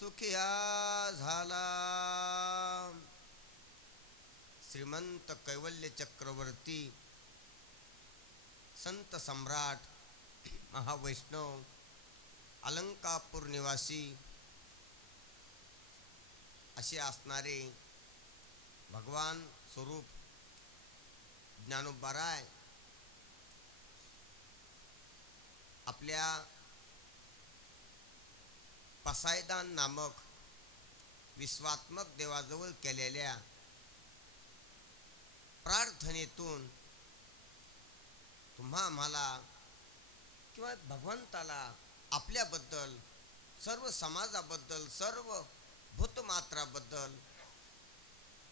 सुखिया झाला. श्रीमंत कैवल्य चक्रवर्ती संत सम्राट महावैष्णव अलंकापूर निवासी असे असणारे भगवान स्वरूप ज्ञानोबाराय आपल्या पसायदान नामक विश्वात्मक देवाजवळ केलेल्या प्रार्थनेतून तुम्हा आम्हाला किंवा भगवंताला आपल्याबद्दल, सर्व समाजाबद्दल, सर्व भूतमात्राबद्दल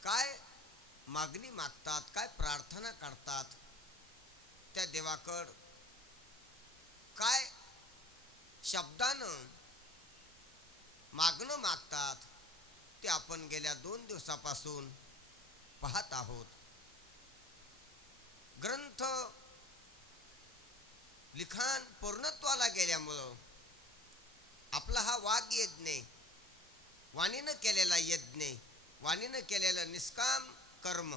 काय मागणी मागतात, काय प्रार्थना करतात, त्या देवाकड काय शब्दानं मागणं मागतात ते आपण गेल्या 2 दिवसापासून पाहत आहोत. ग्रंथ लिखाण पूर्णत्वाला गेल्यामुळं आपला हा वाग यज्ञ, वाणीनं केलेला यज्ञ, वाणीनं केलेलं निष्काम कर्म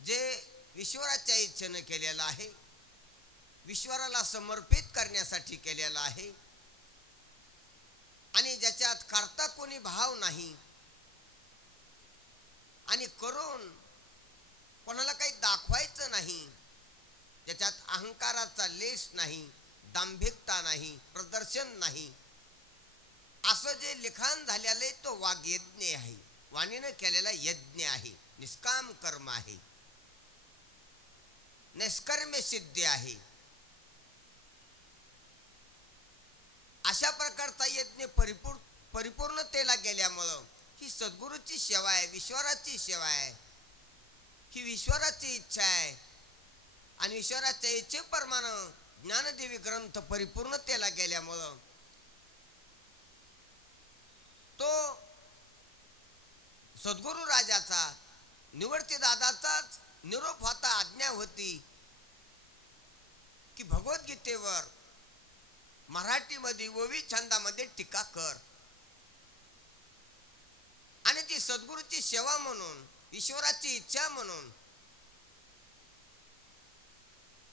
जे ईश्वराच्या इच्छेनं केलेलं आहे, ईश्वराला समर्पित करण्यासाठी केलेलं आहे आणि ज्याच्यात करता कोणी भाव नाही आणि करून कोणाला काही दाखवायचं नाही, त्याच्यात अहंकाराचा लेश नाही, दांभिकता नाही, प्रदर्शन नाही, असं जे लिखाण झालेलं तो वाग्यज्ञ आहे, वाणीनं केलेला यज्ञ आहे, निष्काम कर्म आहे, निष्कर्म्य सिद्धी आहे. अशा प्रकारचा यज्ञ परिपूर्णतेला गेल्यामुळं ही सद्गुरूची सेवा आहे, ईश्वराची सेवा आहे, ही ईश्वराची इच्छा आहे आणि ईश्वराच्या इच्छेप्रमाणे ज्ञानदेवी ग्रंथ परिपूर्णतेला गेल्यामुळं तो सद्गुरू राजाचा निवडती दादाचाच निरोप होता, आज्ञा होती की भगवद्गीतेवर मराठीमध्ये ओवी छंदामध्ये टीका कर आणि ती सद्गुरूची सेवा म्हणून, ईश्वराची इच्छा म्हणून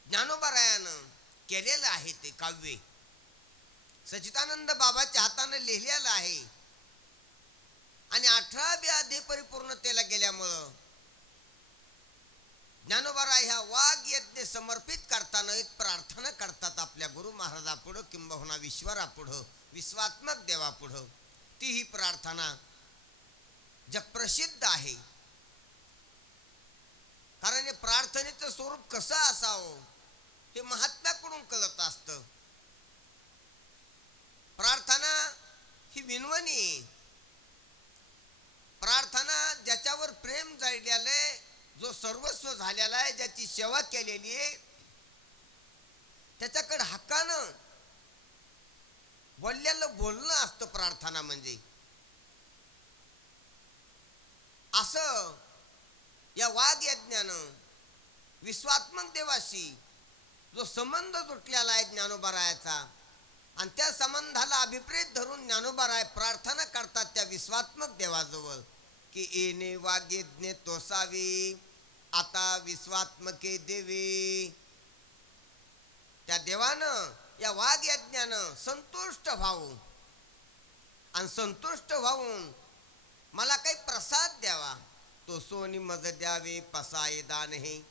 ज्ञानोबारायानं केलेलं आहे. ते काव्य सच्चिदानंद बाबाच्या हाताने लिहिलेलं आहे आणि 18व्या अध्याय परिपूर्णतेला गेल्यामुळं ज्ञानोबाराय ह्या वाग यज्ञ समर्पित करताना एक प्रार्थना करतात आपल्या गुरु महाराजापुढं, किंबहुना ईश्वरापुढं, विश्वात्मक देवापुढं. ती ही प्रार्थना जगप्रसिद्ध आहे. कारण हे प्रार्थनेचं स्वरूप कसं असावं हे महात्म्याकडून कळत असतं. प्रार्थना ही विनवणी, प्रार्थना ज्याच्यावर प्रेम जळलेलं, जो सर्वस्व झालेला आहे, ज्याची सेवा केलेली आहे, त्याच्याकडे हक्कानं बोललेलं बोलणं असतं प्रार्थना म्हणजे. असं या वाग यज्ञानं विश्वात्मक देवाशी जो संबंध तुटलेला आहे ज्ञानोबारायाचा, आणि त्या संबंधाला अभिप्रेत धरून ज्ञानोबाराय प्रार्थना करतात त्या विश्वात्मक देवाजवळ की येणे वाग यज्ञ तोसावी आता विश्वात्मके देवी. त्या देवानं या वाग यज्ञानं संतुष्ट व्हावं आणि संतुष्ट व्हावून मला काही प्रसाद द्यावा, तो सोनी मज द्यावे पसाय दान हे.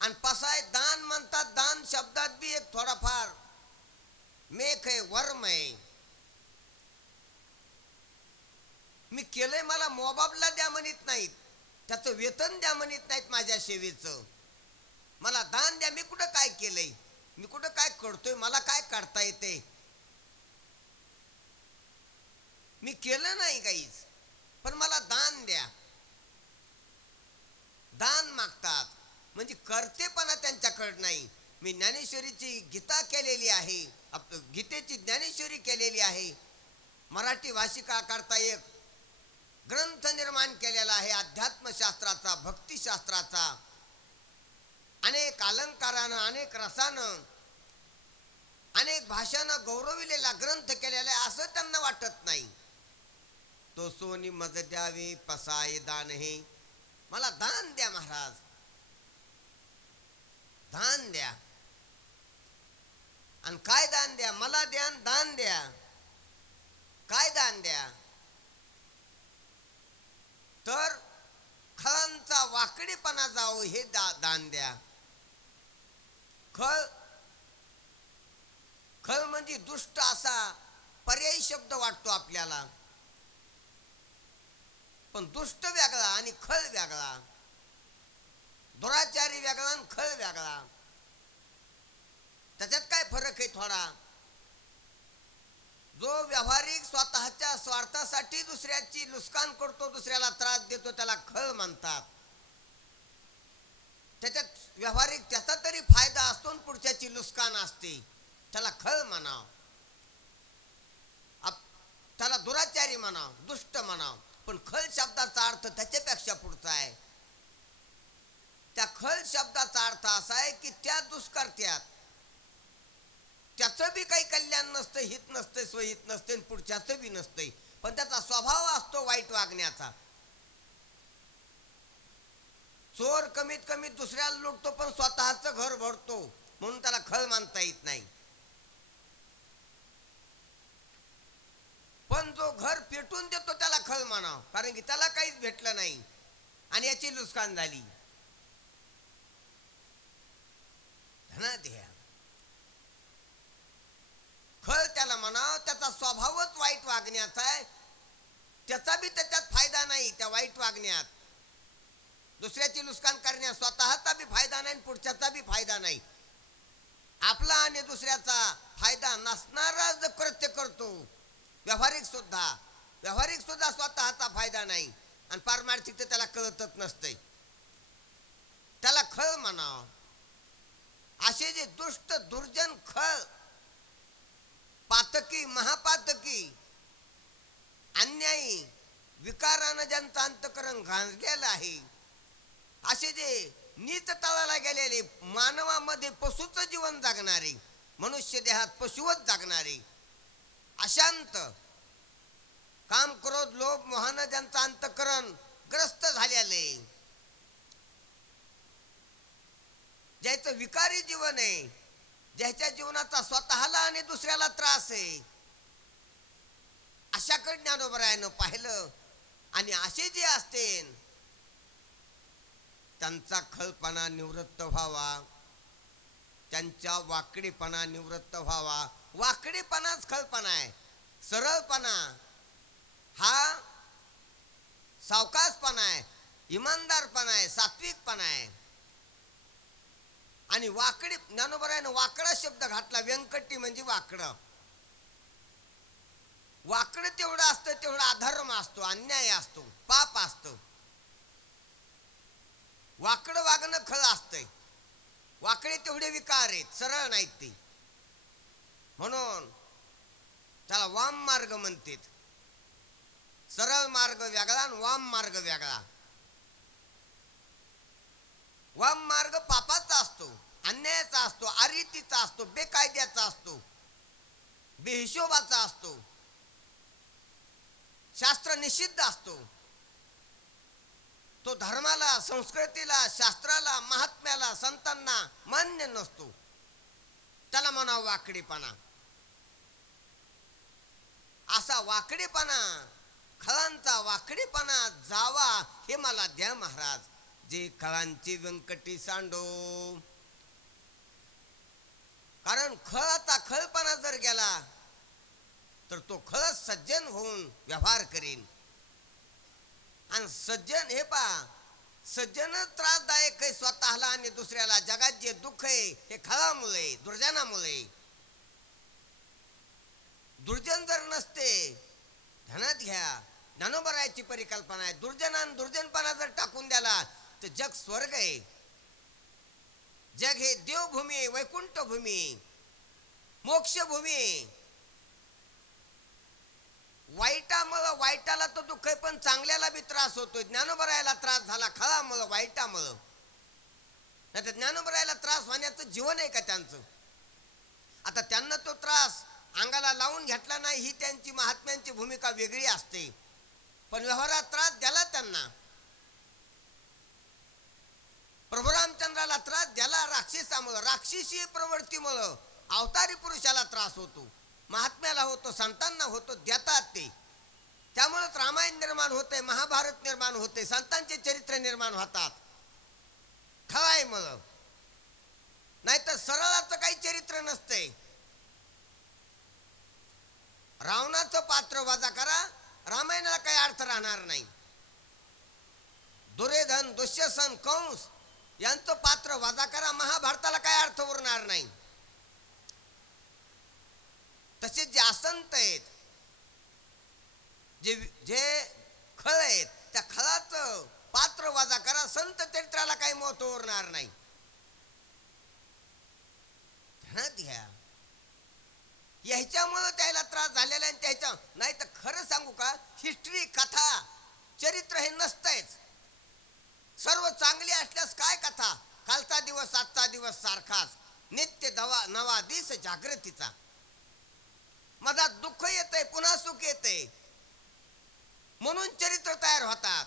आणि पसाय दान म्हणतात, दान शब्दात बी एक थोडाफार मेख आहे, वर्म आहे. मी केलंय, मला मोबाबला द्या म्हणत नाहीत, त्याचं वेतन द्या म्हणत नाहीत माझ्या सेवेचं. मला दान द्या, मी कुठं काय केलंय, मी कुठं काय करतोय, मला काय करता येते, मी केलं नाही काहीच, पण मला दान द्या. दान मागतात म्हणजे करतेपणा त्यांच्याकडे नाही. मी ज्ञानेश्वरीची गीता केलेली आहे, गीतेची ज्ञानेश्वरी केलेली आहे, मराठी भाषिका करता एक ग्रंथ निर्माण केलेला आहे अध्यात्मशास्त्राचा, भक्तिशास्त्राचा. अनेक अलंकारानं, अनेक रसानं अनेक भाषांना गौरविलेला ग्रंथ केलेला आहे असं त्यांना वाटत नाही. तो सोनी मज द्यावे पसाय दान हे, मला दान द्या महाराज, दान द्या. आणि काय दान द्या? मला द्या, दान द्या. काय दान द्या? तर खळांचा वाकडीपणा जावो हे दान द्या. खळ खळ म्हणजे दुष्ट असा पर्यायी शब्द वाटतो आपल्याला, पण दुष्ट वेगळा आणि खळ वेगळा, दुराचारी वेगळा आणि खळ वेगळा. त्याच्यात काय फरक आहे थोडा? जो व्यावहारिक स्वतःच्या स्वार्थासाठी दुसऱ्याची नुकसान करतो, दुसऱ्याला त्रास देतो, त्याला खळ म्हणतात. त्याच्यात व्यावहारिक त्याचा तरी फायदा असतो, पुढच्याची नुकसान असते, त्याला खळ म्हणाव. त्याला दुराचारी म्हणाव, दुष्ट म्हणाव. पण खळ शब्दाचा अर्थ त्याच्यापेक्षा पुढचा आहे. त्या खळ शब्दाचा अर्थ असा आहे की त्या दुष्कर्त्यात त्याचं बी काही कल्याण नसतं, हित नसतं, स्वहित नसते, पुढच्याचं बी नसतंय, पण त्याचा स्वभाव असतो वाईट वागण्याचा. चोर कमीत कमी दुसऱ्याला लुटतो पण स्वतःच घर भरतो, म्हणून त्याला खळ मानता येत नाही. पण जो घर पेटून देतो त्याला खळ मानाव, कारण की त्याला काहीच भेटलं नाही आणि याची नुकसान झाली. खळ त्याला म्हणाव, त्याचा स्वभावच वाईट वागण्याचा आहे, त्याचा बी त्याच्यात फायदा नाही. त्या वाईट वागण्यात दुसऱ्याची नुकसान करण्यात स्वतःचा बी फायदा नाही, पुढच्याचा बी फायदा नाही. आपला आणि दुसऱ्याचा फायदा नसणारा जो कृत्य करतो, व्यावहारिक सुद्धा स्वतःचा फायदा नाही आणि पारमार्थिक तर त्याला कळतच नसते, त्याला खळ म्हणाव. असे जे दुष्ट दुर्जन खळ पातकी महापातकी अन्यायी विकारानं ज्यांचं अंतकरण गांजलेलं आहे, असे जे नीच तळाला गेलेले, मानवामध्ये पशुचं जीवन जगणारे, मनुष्य देहात पशुवच जगणारे, अशांत काम क्रोध लोभ मोहानं ज्यांचं अंतकरण ग्रस्त झालेले, ज्याचं विकारी जीवन आहे, ज्याच्या जीवनाचा स्वतःला आणि दुसऱ्याला त्रास आहे, अशाकडे ज्ञानोबरायानं पाहिलं. आणि असे जे असते त्यांचा खळपणा निवृत्त व्हावा, त्यांच्या वाकडीपणा निवृत्त व्हावा. वाकडीपणाच खळपणा आहे. सरळपणा हा सावकाशपणा आहे, इमानदारपणा आहे, सात्विकपणा आहे. आणि वाकडी ज्ञानोबरायानं वाकडा शब्द घातला. व्यंकटी म्हणजे वाकडं. वाकडं तेवढं असतं तेवढा अधर्म असतो, अन्याय असतो, पाप असतो. वाकडं वागणं खळ असतंय. वाकडे तेवढे विकार आहेत, सरळ नाहीत ते, म्हणून त्याला वाम मार्ग म्हणतात. सरळ मार्ग वेगळा आणि वाम मार्ग वेगळा. वाम मार्ग पापाचा असतो, अन्यायाचा असतो, अरीतीचा असतो, बेकायद्याचा असतो, बेहिशोबाचा असतो, शास्त्र निषिद्ध असतो. तो धर्माला, संस्कृतीला, शास्त्राला, महात्म्याला, संतांना मान्य नसतो. त्याला म्हणावं वाकडीपणा. असा वाकडीपणा, खळांचा वाकडीपणा जावा हे मला द्या महाराज. जे खळांची व्यंकटी सांडो. कारण खळाचा खळपणा जर गेला तर तो खळच सज्जन होऊन व्यवहार करेन. आणि सज्जन हे पहा, सज्जन त्रासदायक आहे स्वतःला आणि दुसऱ्याला. जगात जे दुःख आहे हे खळामुळे, दुर्जनामुळे. दुर्जन जर नसते, ध्यानात घ्या, ज्ञानोबरायाची परिकल्पना आहे. दुर्जनपणा जर टाकून द्याला तर जग स्वर्ग आहे. जग हे देवभूमी आहे, वैकुंठ भूमी, मोक्षभूमी. वाईटाला तो दुःख आहे, पण चांगल्याला बी त्रास होतोय. ज्ञानोबरायाला त्रास झाला खळामुळं, वाईटामुळं. नाही तर ज्ञानोबरायाला त्रास होण्याचं जीवन आहे का त्यांचं? आता त्यांना तो त्रास अंगाला लावून घेतला नाही ही त्यांची महात्म्यांची भूमिका वेगळी असते, पण व्यवहारात त्रास द्याला त्यांना. प्रभू रामचंद्राला त्रास द्याला राक्षसामुळं, राक्षसी प्रवृत्तीमुळं अवतारी पुरुषाला त्रास होतो, महात्म्याला होतो, संतांना होतो, देतात ते. त्यामुळेच रामायण निर्माण होते, महाभारत निर्माण होते, संतांचे चरित्र निर्माण होतात खळाईमुळं. नाहीतर सरळाचं काही चरित्र नसते. रावणाचं पात्र वजा करा, रामायणाला काही अर्थ राहणार नाही. दुर्योधन, दुःशासन, कंस यांचं पात्र वजा करा, महाभारताला काय अर्थ उरणार नाही. तसेच जे असंत आहेत, जे जे खळ आहेत, त्या खळाचं पात्र वजा करा, संत चरित्राला काही महत्व उरणार नाही. ध्यानात घ्या. ह्याच्यामुळं त्याला त्रास झालेला आहे. त्याच्या नाही तर खरं सांगू का, हिस्ट्री, कथा, चरित्र हे नसतंच. सर्व चांगली असल्यास काय कथा, कालचा दिवस आजचा दिवस सारखाच, नित्य नवा दिस जागृतीचा. मधात दुःख येतंय, पुन्हा सुख येतंय, म्हणून चरित्र तयार होतात.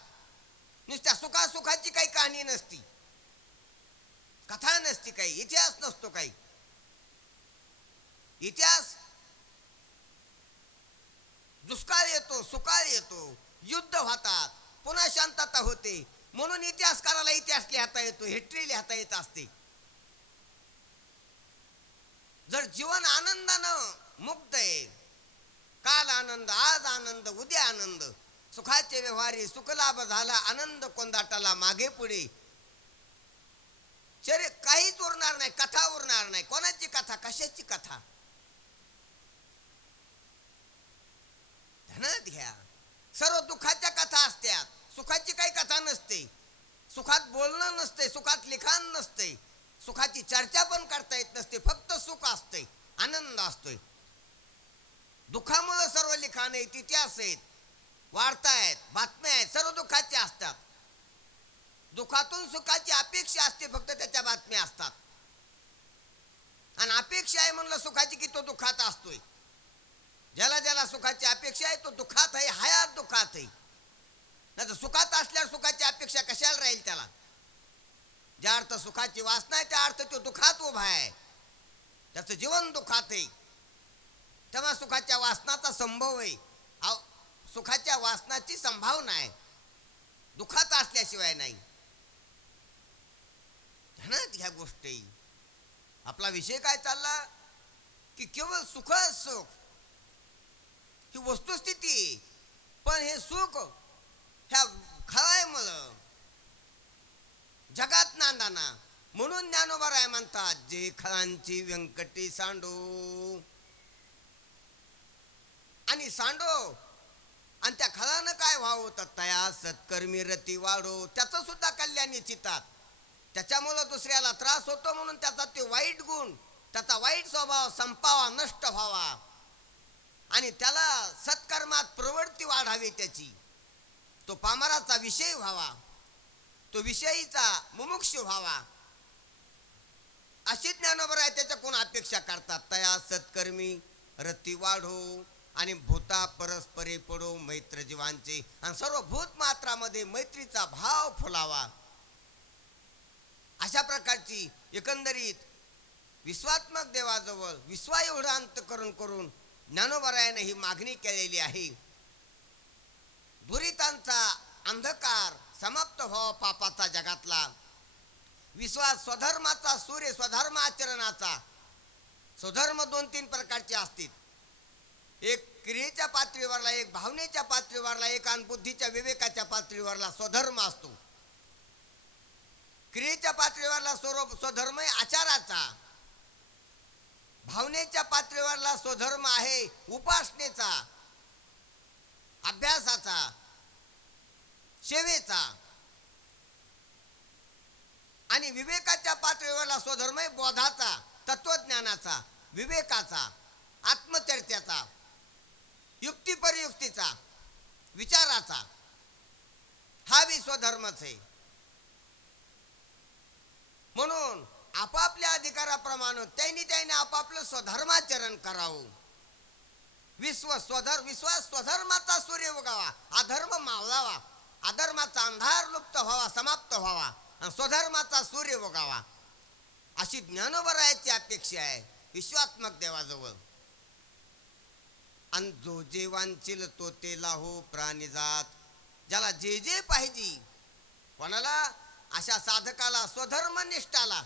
नुसत्या सुखाची काही कहाणी नसती, कथा नसती, काही इतिहास नसतो. काही इतिहास दुष्काळ येतो, सुकाळ येतो, युद्ध होतात, पुन्हा शांतता होते, म्हणून इतिहासकाराला इतिहास लिहिता येतो, हिस्ट्री लिहिता येत असते. जर जीवन आनंदानं मुक्त आहे, काल आनंद, आज आनंद, उद्या आनंद, सुखाचे व्यवहारी, सुखलाभ झाला, आनंद कोंदाटाला मागे पुढे, काहीच उरणार नाही, कथा उरणार नाही. कोणाची कथा, कशाची कथा? ध्यानात घ्या. सर्व दुःखाच्या कथा असतात, सुखाची काही कथा नसते. सुखात बोलणं नसते, सुखात लिखाण नसते, सुखाची चर्चा पण करता येत नसते, फक्त सुख असते, आनंद असतोय. दुःखामुळे सर्व लिखाण आहेत, इतिहास आहेत, वार्ता आहेत, बातम्या आहेत, सर्व दुःखाचे असतात. दुःखातून सुखाची अपेक्षा असते, फक्त त्याच्या बातम्या असतात. आणि अपेक्षा आहे म्हणलं सुखाची की तो दुःखात असतोय. ज्याला ज्याला सुखाची अपेक्षा आहे तो दुःखात आहे, हयात दुःखात आहे. नाही तर सुखात असल्यावर सुखाची अपेक्षा कशाला राहील त्याला? ज्या अर्थ सुखाची वासना आहे त्या अर्थ तो दुःखात उभा आहे, त्याचं जीवन दुःखात आहे. तेव्हा सुखाच्या वासनाचा संभव आहे, सुखाच्या वासनाची संभावना आहे, दुःखात असल्याशिवाय नाही. ध्यानात ह्या गोष्टी. आपला विषय काय चालला की केवळ सुख सुख ही वस्तुस्थिती, पण हे सुख ह्या खळाईमुळं जगात नांदाना. म्हणून ज्ञानोबा राय म्हणतात, जे खळांची व्यंकटी सांडो आणि सांडो, आणि त्या खळानं काय व्हावं तर तया सत्कर्मी रती वाढो. त्याचं सुद्धा कल्याण इच्छितात. त्याच्यामुळं दुसऱ्याला त्रास होतो म्हणून त्याचा ते वाईट गुण, त्याचा वाईट स्वभाव संपावा, नष्ट व्हावा, आणि त्याला सत्कर्मात प्रवृत्ती वाढावी त्याची, तो पामराचा विषय व्हावा, तो विषयीचा मुमुक्षु व्हावा, अशी ज्ञानोबा आहे त्याच्याकडून अपेक्षा करतात. तया सत्कर्मी रती वाढो आणि भूता परस्परे पडो मैत्र जीवांचे, आणि सर्व भूत मात्रामध्ये मैत्रीचा भाव फुलावा. अशा प्रकारची एकंदरीत विश्वात्मक देवाजवळ विश्वा एवढं अंतःकरण करून ज्ञानोबरायाने ही मागणी केलेली आहे. दुरितांचा अंधकार समाप्त व्हावा पापाचा जगातला. विश्वास स्वधर्माचा सूर्य, स्वधर्म आचरणाचा. स्वधर्म 2-3 प्रकारचे असतील, एक क्रियेच्या पातळीवरला, एक भावनेच्या पातळीवरला, एक बुद्धीच्या विवेकाच्या पातळीवरला स्वधर्म असतो. क्रियेच्या पातळीवरला स्वधर्म आहे आचाराचा, भावनेच्या पातळीवरला स्वधर्म आहे उपासनेचा, अभ्यासाचा, सेवेचा, आणि विवेकाच्या पातळीवरला स्वधर्म आहे बोधाचा, तत्वज्ञानाचा, विवेकाचा, आत्मचर्चेचा, युक्तिपरयुक्तीचा, विचाराचा. हा बी स्वधर्मच आहे. म्हणून आपापल्या अधिकाराप्रमाणे त्यांनी आपापलं स्वधर्माचरण करावं. विश्वास स्वधर्माचा सूर्य उगावा, अधर्म मावळावा, अधर्माचा अंधार लुप्त व्हावा, समाप्त व्हावा आणि स्वधर्माचा सूर्य उगावा, अशी ज्ञानोबरायाची अपेक्षा आहे विश्वात्मक देवाजवळ. आणि जो जे वांचिल तो ते लाहो प्राणीजात. ज्याला जे जे पाहिजे, कोणाला अशा साधकाला स्वधर्मनिष्ठाला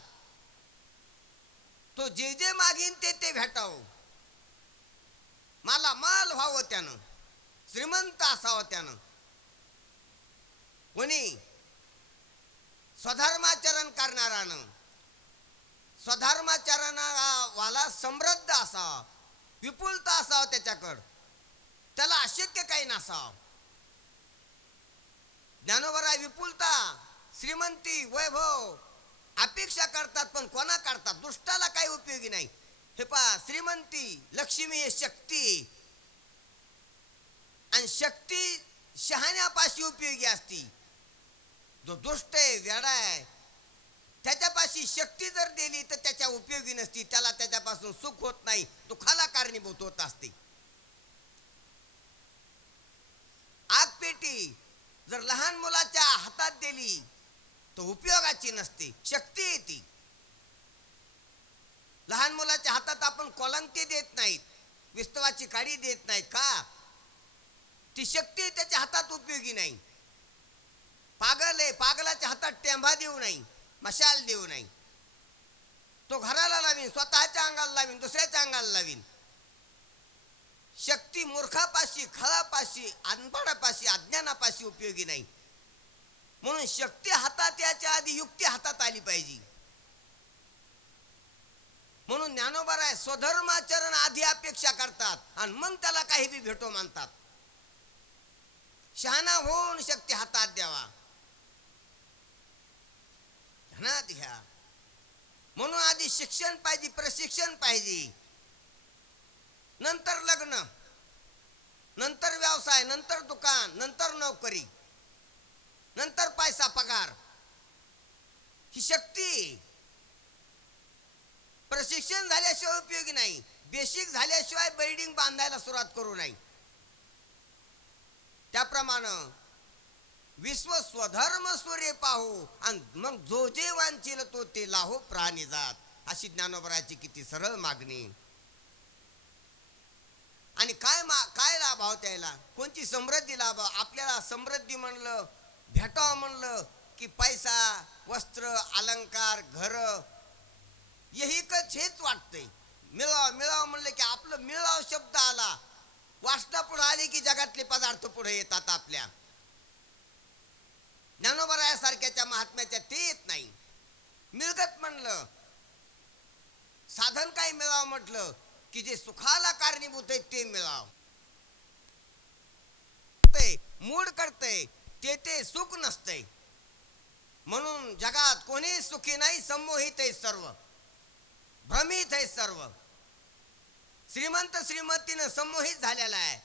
तो जे जे मागीन ते ते भेटावं. मला माल व्हावं त्यानं, श्रीमंत असावं त्यानं. कोणी स्वधर्माचरण करणारानं, स्वधर्माचरणावाला समृद्ध असावा, विपुलता असावं त्याच्याकडं, त्याला अशक्य काही नसावं. ज्ञानोबराय विपुलता, श्रीमंती, वैभव अपेक्षा करतात, पण कोणा करतात? दुष्टाला काही उपयोगी नाही. हे पहा, श्रीमंती, लक्ष्मी हे शक्ती, आणि शक्ती शहाण्यापाशी उपयोगी असती. जो दुष्ट आहे, वेडा आहे, त्याच्यापाशी शक्ती जर दिली तर त्याच्या उपयोगी नसती, त्याला त्याच्यापासून सुख होत नाही, दुःखाला कारणीभूत होत असते. आगपेटी जर लहान मुलाच्या हातात दिली तो उपयोगाची नसते, शक्ती येते. लहान मुलाच्या हातात आपण कोलंती देत नाहीत, विस्तवाची काडी देत नाहीत का? ती शक्ती त्याच्या हातात उपयोगी नाही. पागल आहे, पागलाच्या हातात टेंभा देऊ नाही, मशाल देऊ नाही. तो घराला लावीन, स्वतःच्या अंगाला लावीन, दुसऱ्याच्या अंगाला लावीन. शक्ती मूर्खापाशी, खळापाशी, अनपडापाशी, अज्ञानापाशी उपयोगी नाही. म्हणून शक्ती हातात याच्या आधी युक्ती हातात आली पाहिजे. म्हणून ज्ञानोबराय स्वधर्माचरण आधी अपेक्षा करतात आणि मग त्याला काही बी भेटो मानतात. शहाणा होऊन शक्ती हातात द्यावा, ध्यानात घ्या. म्हणून आधी शिक्षण पाहिजे, प्रशिक्षण पाहिजे, नंतर लग्न, नंतर व्यवसाय, नंतर दुकान, नंतर नोकरी, नंतर पैसा पगार. ही शक्ती. प्रशिक्षण झाल्याशिवाय उपयोगी नाही. बेसिक झाल्याशिवाय बिल्डिंग बांधायला सुरुवात करू नये. त्याप्रमाणे विश्व स्वधर्म सूर्य पाहू आणि मग जो जे वांचिल तो ते लाहो प्राणीजात, अशी ज्ञानोबराची किती सरळ मागणी. आणि काय लाभ आहो त्याला? कोणती समृद्धी लाभ? आपल्याला समृद्धी म्हणलं, भेटावं म्हणलं की पैसा, वस्त्र, अलंकार, घर हेच वाटतंय. मिळावं म्हणलं की आपलं मिळाव शब्द आला, वासना पुढे आली की जगातले पदार्थ पुढे येतात आपल्या. ज्ञानोबरायासारख्याच्या महात्म्याच्या ते येत नाही. मिळगत म्हणलं, साधन काय मिळावं म्हटलं की जे सुखाला कारणीभूत आहे ते मिळावं. मूड करते ते सुख नसते. म्हणून जगात कोणी सुखी नाही, संमोहित आहे सर्व, भ्रमित आहे सर्व. श्रीमंत श्रीमतीनं संमोहित झालेला आहे.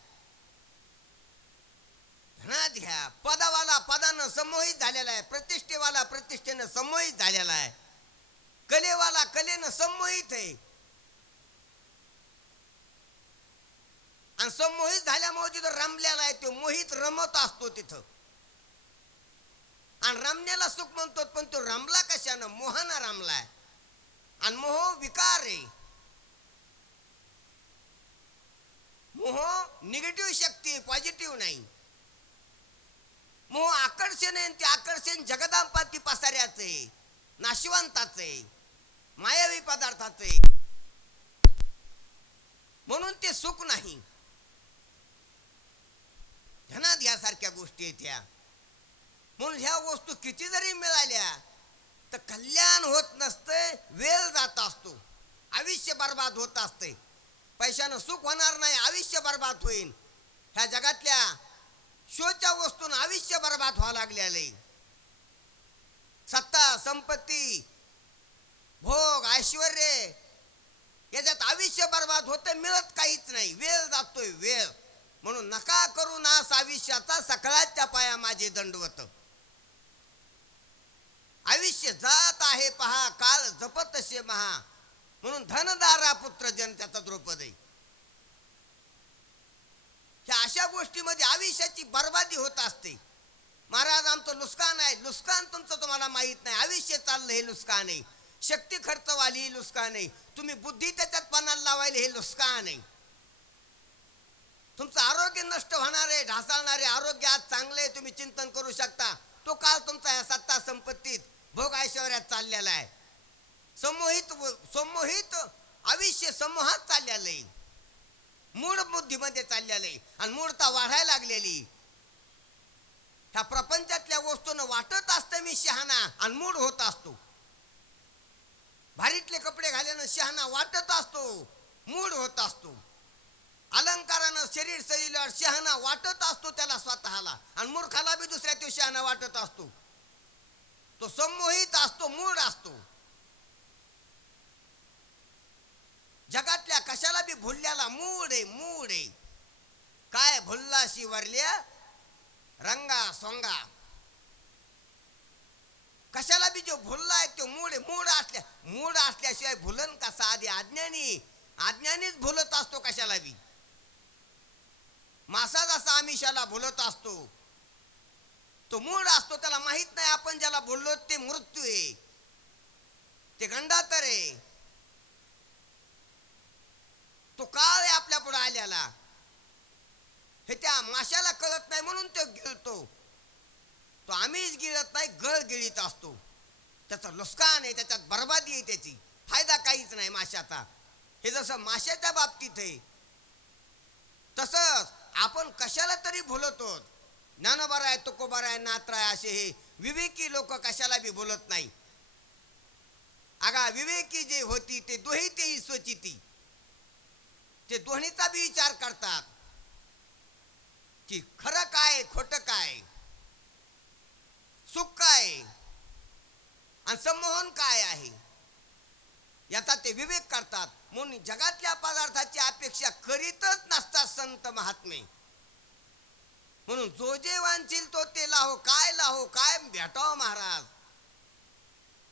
ध्यानात घ्या. पदावाला पदानं संमोहित झालेला आहे, प्रतिष्ठेवाला प्रतिष्ठेनं संमोहित झालेला आहे, कलेवाला कलेनं संमोहित आहे. आणि संमोहित झाल्यामुळे तिथं रमलेला आहे, तो मोहित रमत असतो तिथं. आणि रमण्याला सुख म्हणतो, पण तो रमला कशानं? मोहानं रमलाय. आणि मोह विकार आहे. मोह निगेटिव्ह शक्ती, पॉझिटिव्ह नाही. मोह आकर्षण आहे, ते आकर्षण जगदांपाती पसाऱ्याचे, नाशवंताचे, मायावी पदार्थाचे. म्हणून ते सुख नाही. ध्यानात यासारख्या गोष्टी आहेत ह्या. म्हणून ह्या वस्तू किती जरी मिळाल्या तर कल्याण होत नसते, वेळ जात असतो, आयुष्य बर्बाद होत असते. पैशानं सुख होणार नाही, आयुष्य बर्बाद होईल. ह्या जगातल्या शोच्या वस्तून आयुष्य बर्बाद व्हावं लागलेले. सत्ता, संपत्ती, भोग, ऐश्वर याच्यात आयुष्य बर्बाद होते, मिळत काहीच नाही, वेळ जातोय, वेळ. म्हणून नका करू नास आयुष्याचा, सकळाच्या पाया माझे दंडवत. आयुष्य जात आहे पहा, काळ जपतसे महा, म्हणून धनदारा पुत्र जन त्याचा द्रौपदी. ह्या अशा गोष्टीमध्ये आयुष्याची बर्बादी होत असते. महाराज आमचं लुस्कान आहे. लुस्कान तुमचं तुम्हाला माहित नाही. आयुष्य चाललं हे लुस्कान आहे. शक्ती खर्च वाली लुस्कान आहे. तुम्ही बुद्धी त्याच्यात पणाला लावायला हे लुस्कान आहे. तुमचं आरोग्य नष्ट होणारे, ढासळणारे आरोग्य आज चांगले तुम्ही चिंतन करू शकता. तो काळ तुमचा ह्या सत्ता संपत्तीत भोग ऐश्वर्यात चाललेला आहे. संमोहित आयुष्य समूहात चाललेलं आहे. मूळ बुद्धीमध्ये चाललेलं आहे आणि मूळता वाढायला लागलेली. ह्या प्रपंचातल्या वस्तूनं वाटत असतं मी शहाणा आणि मूळ होत असतो. भारीतले कपडे घाल्यानं शहाणा वाटत असतो, मूळ होत असतो. अलंकारानं शरीर सजल्यावर शहाणा वाटत असतो त्याला स्वतःला, आणि मूर्खाला बी दुसऱ्या दिवशी शहाणा वाटत असतो. तो संमोहित असतो, मूळ असतो. जगातल्या कशाला बी भुलल्याला मूळ आहे, मूळ आहे. काय भुललाशी वरल्या रंगा सोंगा. कशाला बी जो भुललाय तो मूळ आहे. मूळ असल्याशिवाय भुलन कसा? आधी अज्ञानीच भुलत असतो कशाला बी. मासा जसा आमिषाला भुलत असतो, तो मूळ असतो. त्याला माहित नाही आपण ज्याला बोललो ते मृत्यू आहे, ते गंडातर आहे. तो काळ आहे आपल्या पुढे आलेला. हे त्या माशाला कळत नाही म्हणून तो गिळतो. तो आम्हीच गिळत नाही, गळ गिळीत असतो. त्याचं नुकसान आहे, त्याच्यात बर्बादी आहे, त्याची फायदा काहीच नाही माशाचा. हे जसं माशाच्या बाबतीत आहे, तसंच आपण कशाला तरी भुलतो. ज्ञानोबा आहे, तुकोबा आहे, नात्रा आहे, असे हे विवेकी लोक कशाला बी बोलत नाही. अगा विवेकी जे होती ते दोही तेही स्वचिती, ते दोन्हीचा बी विचार करतात की खरं काय, खोटं काय, सुख काय आणि संमोहन काय आहे, याचा ते विवेक करतात. म्हणून जगातल्या पदार्थाची अपेक्षा करीतच नसतात संत महात्मे. म्हणून जो जे वांछील तो ते लाहो. काय भेटाव महाराज.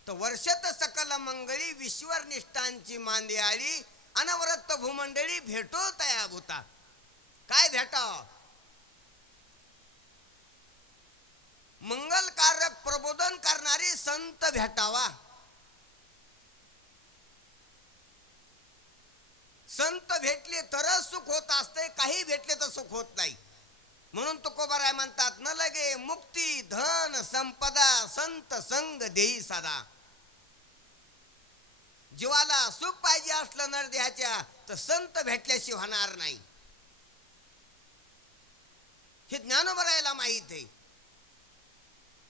तर वर्षत सकल मंगळी विश्वर निष्ठांची मांदियाळी अनवरत भूमंडळी भेटो तया भूता. काय भेटाव? मंगलकारक प्रबोधन करणारे संत भेटावा. संत भेटले तरच सुख होत असते, काही भेटले तर सुख होत नाही. म्हणून तुकोबाराय म्हणतात, न लगे मुक्ती धन संपदा संत संग देई सदा. जीवाला सुख पाहिजे असलं नरदेहाच्या तर संत भेटल्याशिवाय होणार नाही. हे ज्ञानोबरायला माहित आहे.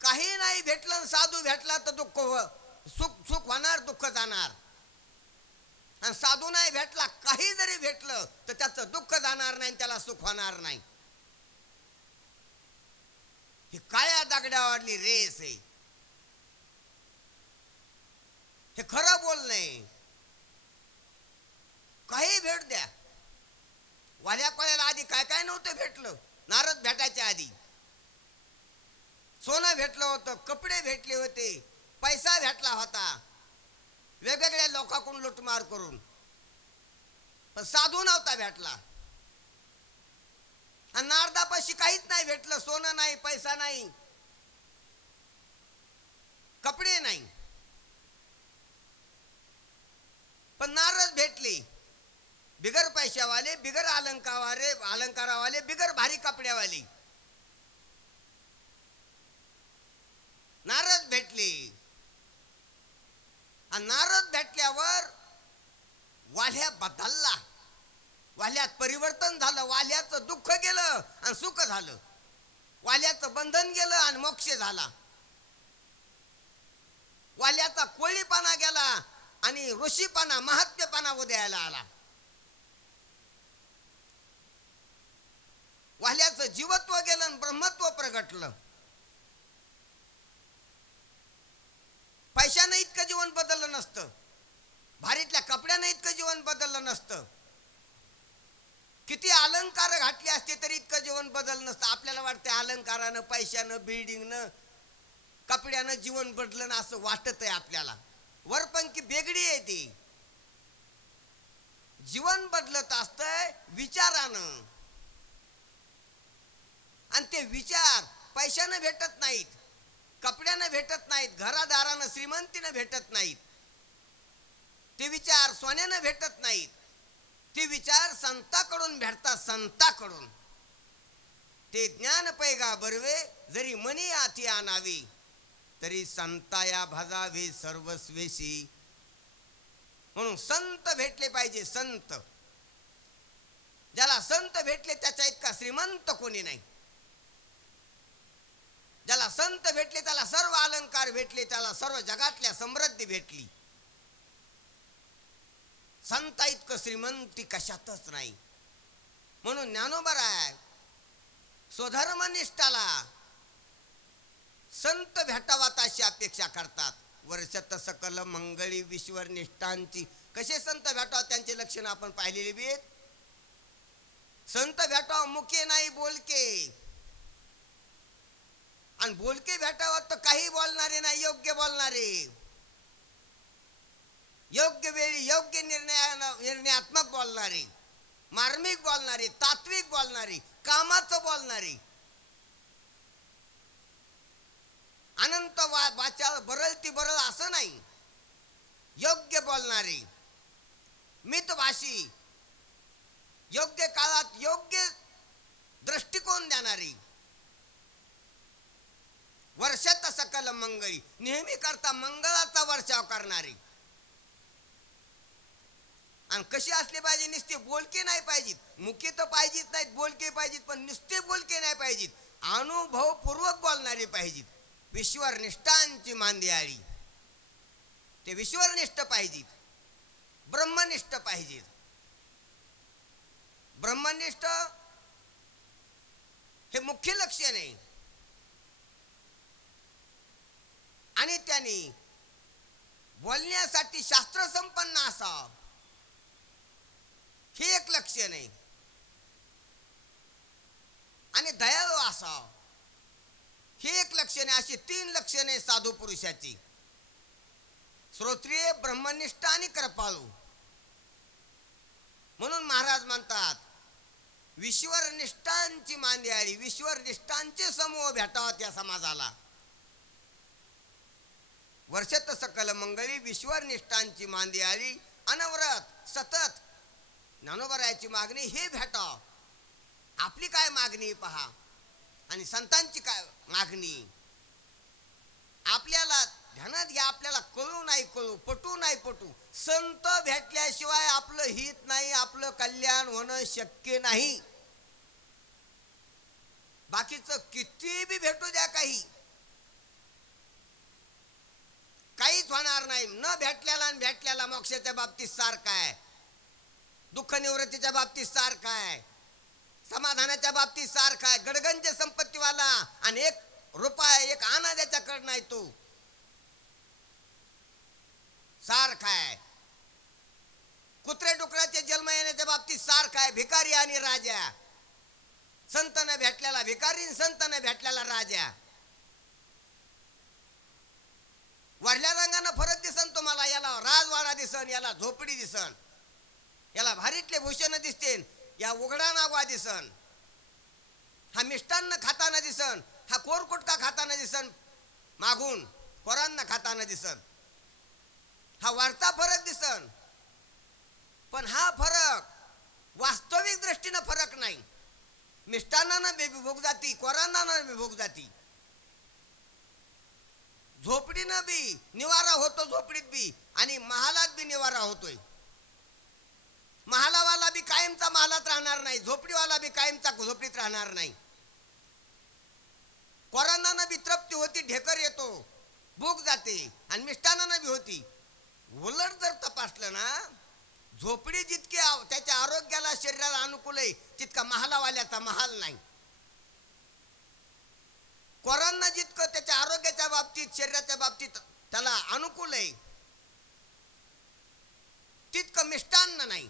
काही नाही भेटलं, साधू भेटला तर दुःख सुख होणार, दुःख जाणार. आणि साधू नाही भेटला, काही जरी भेटलं तर त्याचं दुःख जाणार नाही, त्याला सुख होणार नाही. ही काळ्या दगडावरली रेस आहे. हे खरं बोलणे. काही भेट द्या. वाल्या कोळ्याला आधी काय काय नव्हतं भेटलं. नारद भेटायच्या आधी सोनं भेटलं होतं, कपडे भेटले होते, पैसा भेटला होता, वेगवेगळ्या लोकांकडून लुटमार करून. पण साधू नव्हता भेटला. आणि नारदापाशी काहीच नाही भेटलं. सोनं नाही, पैसा नाही, कपडे नाही. पण नारद भेटले, बिगर पैशावाले, बिगर अलंकारावाले, बिगर भारी कपड्यावाले नारद भेटले. आणि नारद भेटल्यावर वाल्या बदलला. वाल्यात परिवर्तन झालं. वाल्याचं दुःख गेलं आणि सुख झालं. वाल्याचं बंधन गेलं आणि मोक्ष झाला. वाल्याचा कोळीपणा गेला आणि ऋषीपणा, महात्म्यपणा उदयाला आला. वाल्याचं जीवत्व गेलं आणि ब्रह्मत्व प्रगटलं. पैशानं इतकं जीवन बदललं नसतं, भारीतल्या कपड्यानं इतकं जीवन बदललं नसतं, किती अलंकार घातले असते तरी इतकं जीवन बदललं नसतं. आपल्याला वाटतं अलंकारानं, पैशानं, बिल्डिंगनं कपड्यानं जीवन बदलं ना असं वाटत आहे आपल्याला. वरपंकी बेगडी आहे ती. जीवन बदलत असतंय विचारानं, आणि ते विचार पैशानं भेटत नाहीत, कपड्यानं भेटत नाहीत, घरादारानं श्रीमंतीनं भेटत नाहीत. ते विचार सोन्यानं भेटत नाहीत. ते विचार संताकडून भेटतात, संताकडून. ते ज्ञान पैगा बरवे जरी मनी आती आणावी, तरी संताया भजावे सर्वस्वेशी. म्हणून संत भेटले पाहिजे. संत, ज्याला संत भेटले त्याच्या इतका श्रीमंत कोणी नाही. ज्याला संत भेटले त्याला सर्व अलंकार भेटले, त्याला सर्व जगातल्या समृद्धी भेटली. संता इतकं श्रीमंती कशातच नाही. म्हणून ज्ञानोबराय स्वधर्मनिष्ठाला संत भेटावात अशी अपेक्षा करतात. वर्षत सकल मंगळी विश्वर निष्ठांची. कसे संत भेटावं त्यांचे लक्षण आपण पाहिलेले बी आहेत. संत भेटावं मुके नाही बोलके, आणि बोलके भेटावं तर काही बोलणारे नाही, योग्य बोलणारे, योग्य वेळी योग्य निर्णयात्मक बोलणारे, मार्मिक बोलणारे, तात्विक बोलणारे, कामाचं बोलणारे, अनंत वाचा बरल ती बरल असं नाही, योग्य बोलणारे, मितभाषी, योग्य काळात योग्य दृष्टिकोन देणारी, वर्षात सकल मंगळी, नेहमी करता मंगळाचा वर्षाव करणारी. आणि कशी असले पाहिजे? नुसते बोलके नाही पाहिजेत, मुके तर पाहिजेत नाहीत, बोलके पाहिजेत, पण नुसते बोलके नाही पाहिजेत, अनुभवपूर्वक बोलणारे पाहिजेत. विश्वरनिष्ठांची मांदियाळी. ते विश्वरनिष्ठ पाहिजेत, ब्रह्मनिष्ठ पाहिजेत. ब्रह्मनिष्ठ हे मुख्य लक्षण आहे. आणि त्यांनी बोलण्यासाठी शास्त्र संपन्न असावं हे एक लक्षण आहे. आणि दयाळू असावं हे एक लक्षण आहे. अशी 3 लक्षणे साधू पुरुषाची: श्रोत्रिय, ब्रह्मनिष्ठ आणि कृपाळू. म्हणून महाराज म्हणतात विश्वरनिष्ठांची मांदियाळी. विश्वरनिष्ठांचे समूह भेटावा त्या समाजाला. वर्षत सकल मंगळी विश्वरनिष्ठांची मांदियाळी. अनवरत सतत ज्ञानोबरायाची मागणी हे भेटाव. आपली काय मागणी पहा, आणि संतांची काय मागणी आपल्याला ध्यानात घ्या. आपल्याला कळू नाही कळू, पटू नाही पटू, संत भेटल्याशिवाय आपलं हित नाही, आपलं कल्याण होणं शक्य नाही. बाकीचं किती बी भेटू द्या, काहीच होणार नाही. न भेटल्याला आणि भेटल्याला मोक्षाच्या बाबतीत सारखा आहे, दुःख निवृत्तीच्या बाबतीत सारखा आहे, समाधानाच्या बाबतीत सारखा आहे. गडगंज संपत्तीवाला आणि 1 रुपया 1 आना त्याच्याकडे नाही, तो सारखा आहे. कुत्रे डुकराचे जन्म येण्याच्या बाबतीत सारखा आहे. भिकारी आणि राजा. संत न भेटल्याला भिकारी, संत न भेटल्याला राजा. वरल्या रंगानं फरक दिसन तुम्हाला. याला राजवाडा दिसन, याला झोपडी दिसन, याला भारीतले भूषण दिसतील, या उघडा नागवा दिसन, हा मिष्टान्न खाताना दिसन, हा कोरकुटका खाताना दिसन, मागून कोरांना खाताना दिसन, हा वरचा फरक दिसन. पण हा फरक वास्तविक दृष्टीनं फरक नाही. मिष्टान्नानं बी भोग जाती, कोरांना बी भोग जाती, झोपडीनं बी निवारा होतो, झोपडीत बी, आणि महालात बी निवारा होतोय. महालावाला बी कायमचा महालात राहणार नाही, झोपडीवाला बी कायमचा झोपडीत राहणार नाही. कोरांना बी तृप्ती होती, ढेकर येतो, भूक जाते, आणि मिष्टान्नानं बी होती. उलट जर तपासलं ना, झोपडी जितकी त्याच्या आरोग्याला शरीराला अनुकूल आहे, तितका महालावाल्याचा महाल नाही. कोरांना जितकं त्याच्या आरोग्याच्या बाबतीत, शरीराच्या बाबतीत त्याला अनुकूल आहे, तितकं मिष्टान्न नाही.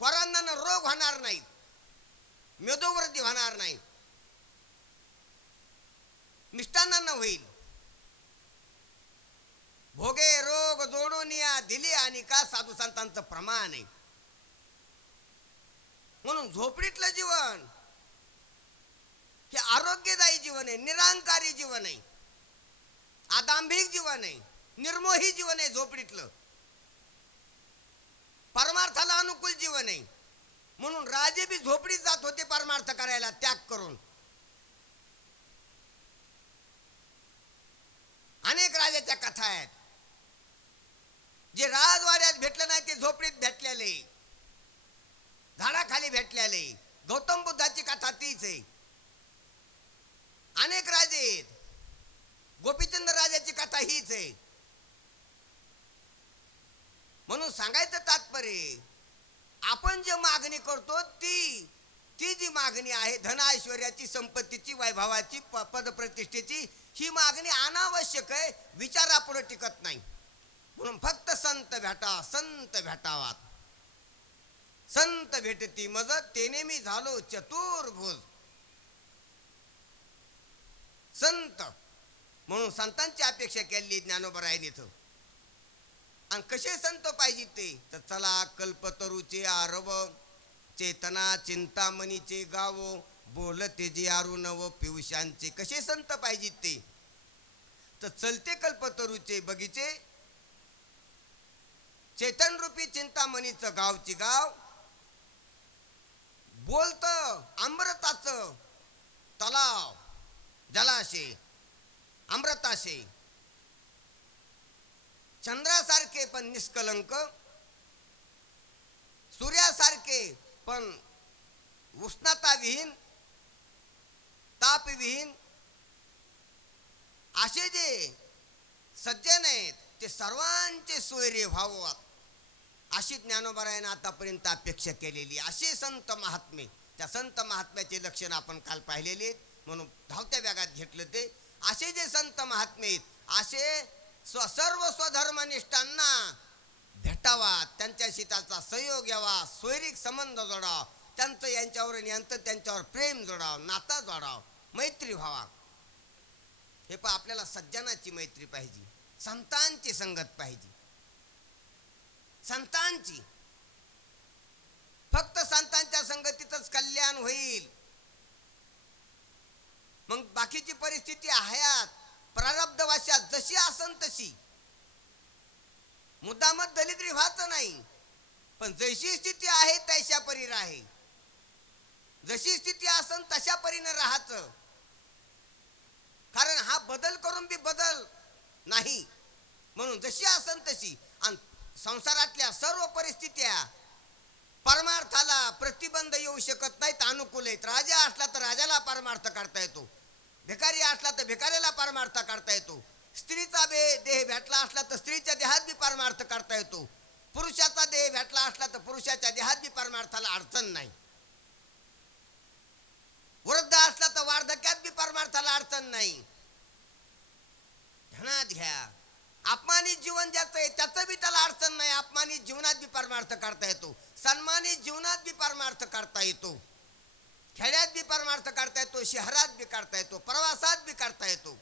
कोरांना रोग होणार नाही, मेदोवृद्धी होणार नाही. मिष्टान्न विद्वानांना होईल. भोगे रोग जोडून या दिली आणि का साधू संतांचं प्रमाण आहे. म्हणून झोपडीतलं जीवन हे आरोग्यदायी जीवन आहे, निरांकारी जीवन आहे, आदांभिक जीवन आहे, निर्मोही जीवन आहे झोपडीतलं. परमार्थाला अनुकूल जीवन आहे. म्हणून राजे बी झोपडीत जात होते परमार्थ करायला त्याग करून. अनेक राजाच्या कथा आहेत. जे राजवाड्यात भेटलं नाही ते झोपडीत भेटलेले, झाडाखाली भेटलेले. गौतम बुद्धाची कथा तीच आहे. अनेक राजे आहेत. गोपीचंद राजाची कथा हीच आहे. म्हणून सांगायचं तात्पर्य, आपण जे मागणी करतो ती जी मागणी आहे धन ऐश्वर्याची, संपत्तीची, वैभवाची, पदप्रतिष्ठेची, ही मागणी अनावश्यक आहे, विचारापुढे टिकत नाही. म्हणून फक्त संत भेटा, संत भेटावात. संत भेटती मज तेने मी झालो चतुर्भुज. संत म्हणून संतांची अपेक्षा केली ज्ञानोबरायांनी इथं. आणि कसे संत पाहिजे ते तर चला, कल्पतरूचे आरव, चेतना चिंतामणीचे गाव, बोलते जे आरुणव पियुषांचे. कसे संत पाहिजे ते तर चलते कल्पतरूचे बगीचे, चेतन रूपी चिंतामणीचं गावची गाव, बोलत अमृताचं तलाव, जलाशय अमृताशय, चंद्रासारखे पण निष्कलंक, सूर्यासारखे पण उष्णताविहीन, तापविहीन, असे जे सज्जन आहेत ते सर्वांचे सोयरे व्हावं, अशी ज्ञानोबरायांना आतापर्यंत अपेक्षा केलेली. असे संत महात्मे, त्या संत महात्म्याचे लक्षण आपण काल पाहिलेले, म्हणून धावत्या व्यागात घेतलं ते. असे जे संत महात्मे आहेत, असे सर्व स्वधर्मनिष्ठांना भेटावा, त्यांच्याशी त्याचा सहयोग यावा, सोयरीक संबंध जोडावा, त्यांचं यांच्यावर त्यांच्यावर प्रेम जोडावं, नाता जोडावं, मैत्री व्हावा. हे पण आपल्याला सज्जनाची मैत्री पाहिजे, संतांची संगत पाहिजे. संतांची, फक्त संतांच्या संगतीतच कल्याण होईल. मग बाकीची परिस्थिती हयात प्रारब्धवशात जशी असन तशी, मुद्दामत दलिद्री व्हायचं नाही, पण जशी स्थिती आहे तशा परी राहे, जशी स्थिती असन तशा परीने राहायचं. कारण हा बदल करून बी बदल नाही, म्हणून जशी असन तशी. आणि संसारातल्या सर्व परिस्थित्या परमार्थाला प्रतिबंध येऊ शकत नाहीत, अनुकूल आहेत. राजा असला तर राजाला परमार्थ करता येतो, भिकारी असला तर भिकाऱ्याला परमार्थ करता येतो, स्त्रीचा देह भेटला असला तर स्त्रीच्या देहात बी परमार्थ करता येतो, पुरुषाचा देह भेटला असला तर पुरुषाच्या देहात बी परमार्थाला अडचण नाही, वृद्ध असला तर वार्धक्यात बी परमार्थाला अडचण नाही. ध्यानात घ्या, अपमानित जीवन ज्याचं आहे त्याचं बी त्याला अडचण नाही, अपमानित जीवनात बी परमार्थ करता येतो, सन्मानित जीवनात बी परमार्थ करता येतो, खेड्यात बी परमार्थ करता येतो, शहरात बी करता येतो, प्रवासात बी करता येतो.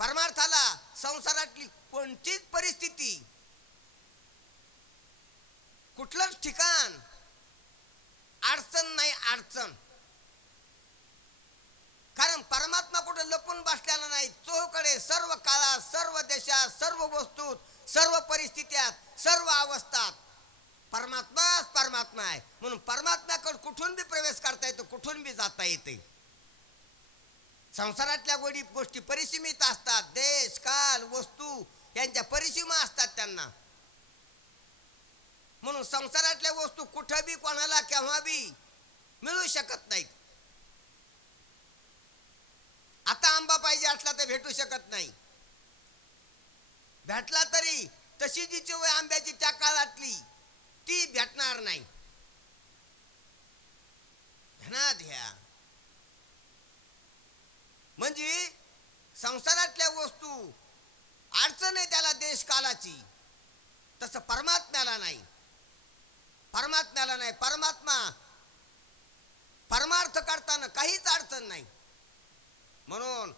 परमार्थाला संसारातली कोणतीच परिस्थिती, कुठलंच ठिकाण अडचण नाही, अडचण. कारण परमात्मा कुठे लपून बसलेला नाही, चोहोकडे, सर्व काळात, सर्व देशात, सर्व वस्तूत, सर्व परिस्थित्यात, सर्व अवस्थात परमात्माच परमात्मा आहे. म्हणून परमात्म्याकडे कुठून बी प्रवेश करता येतो, कुठून बी जाता येते. संसारातल्या गोष्टी परिसीमित असतात, देश काल वस्तू यांच्या परिसीमा असतात त्यांना. म्हणून संसारातल्या वस्तू कुठं बी कोणाला केव्हा बी मिळू शकत नाहीत. आता आंबा पाहिजे असला तर भेटू शकत नाही, भेटला तरी तशी जी चव आंब्याची त्या काळातली ती भेटणार नाही. ध्यानात घ्या, म्हणजे संसारातल्या वस्तू अडचण आहे त्याला देश कालाची, तसं परमात्म्याला नाही. परमात्म्याला नाही, परमात्मा परमार्थ करता करताना काहीच अडचण नाही. म्हणून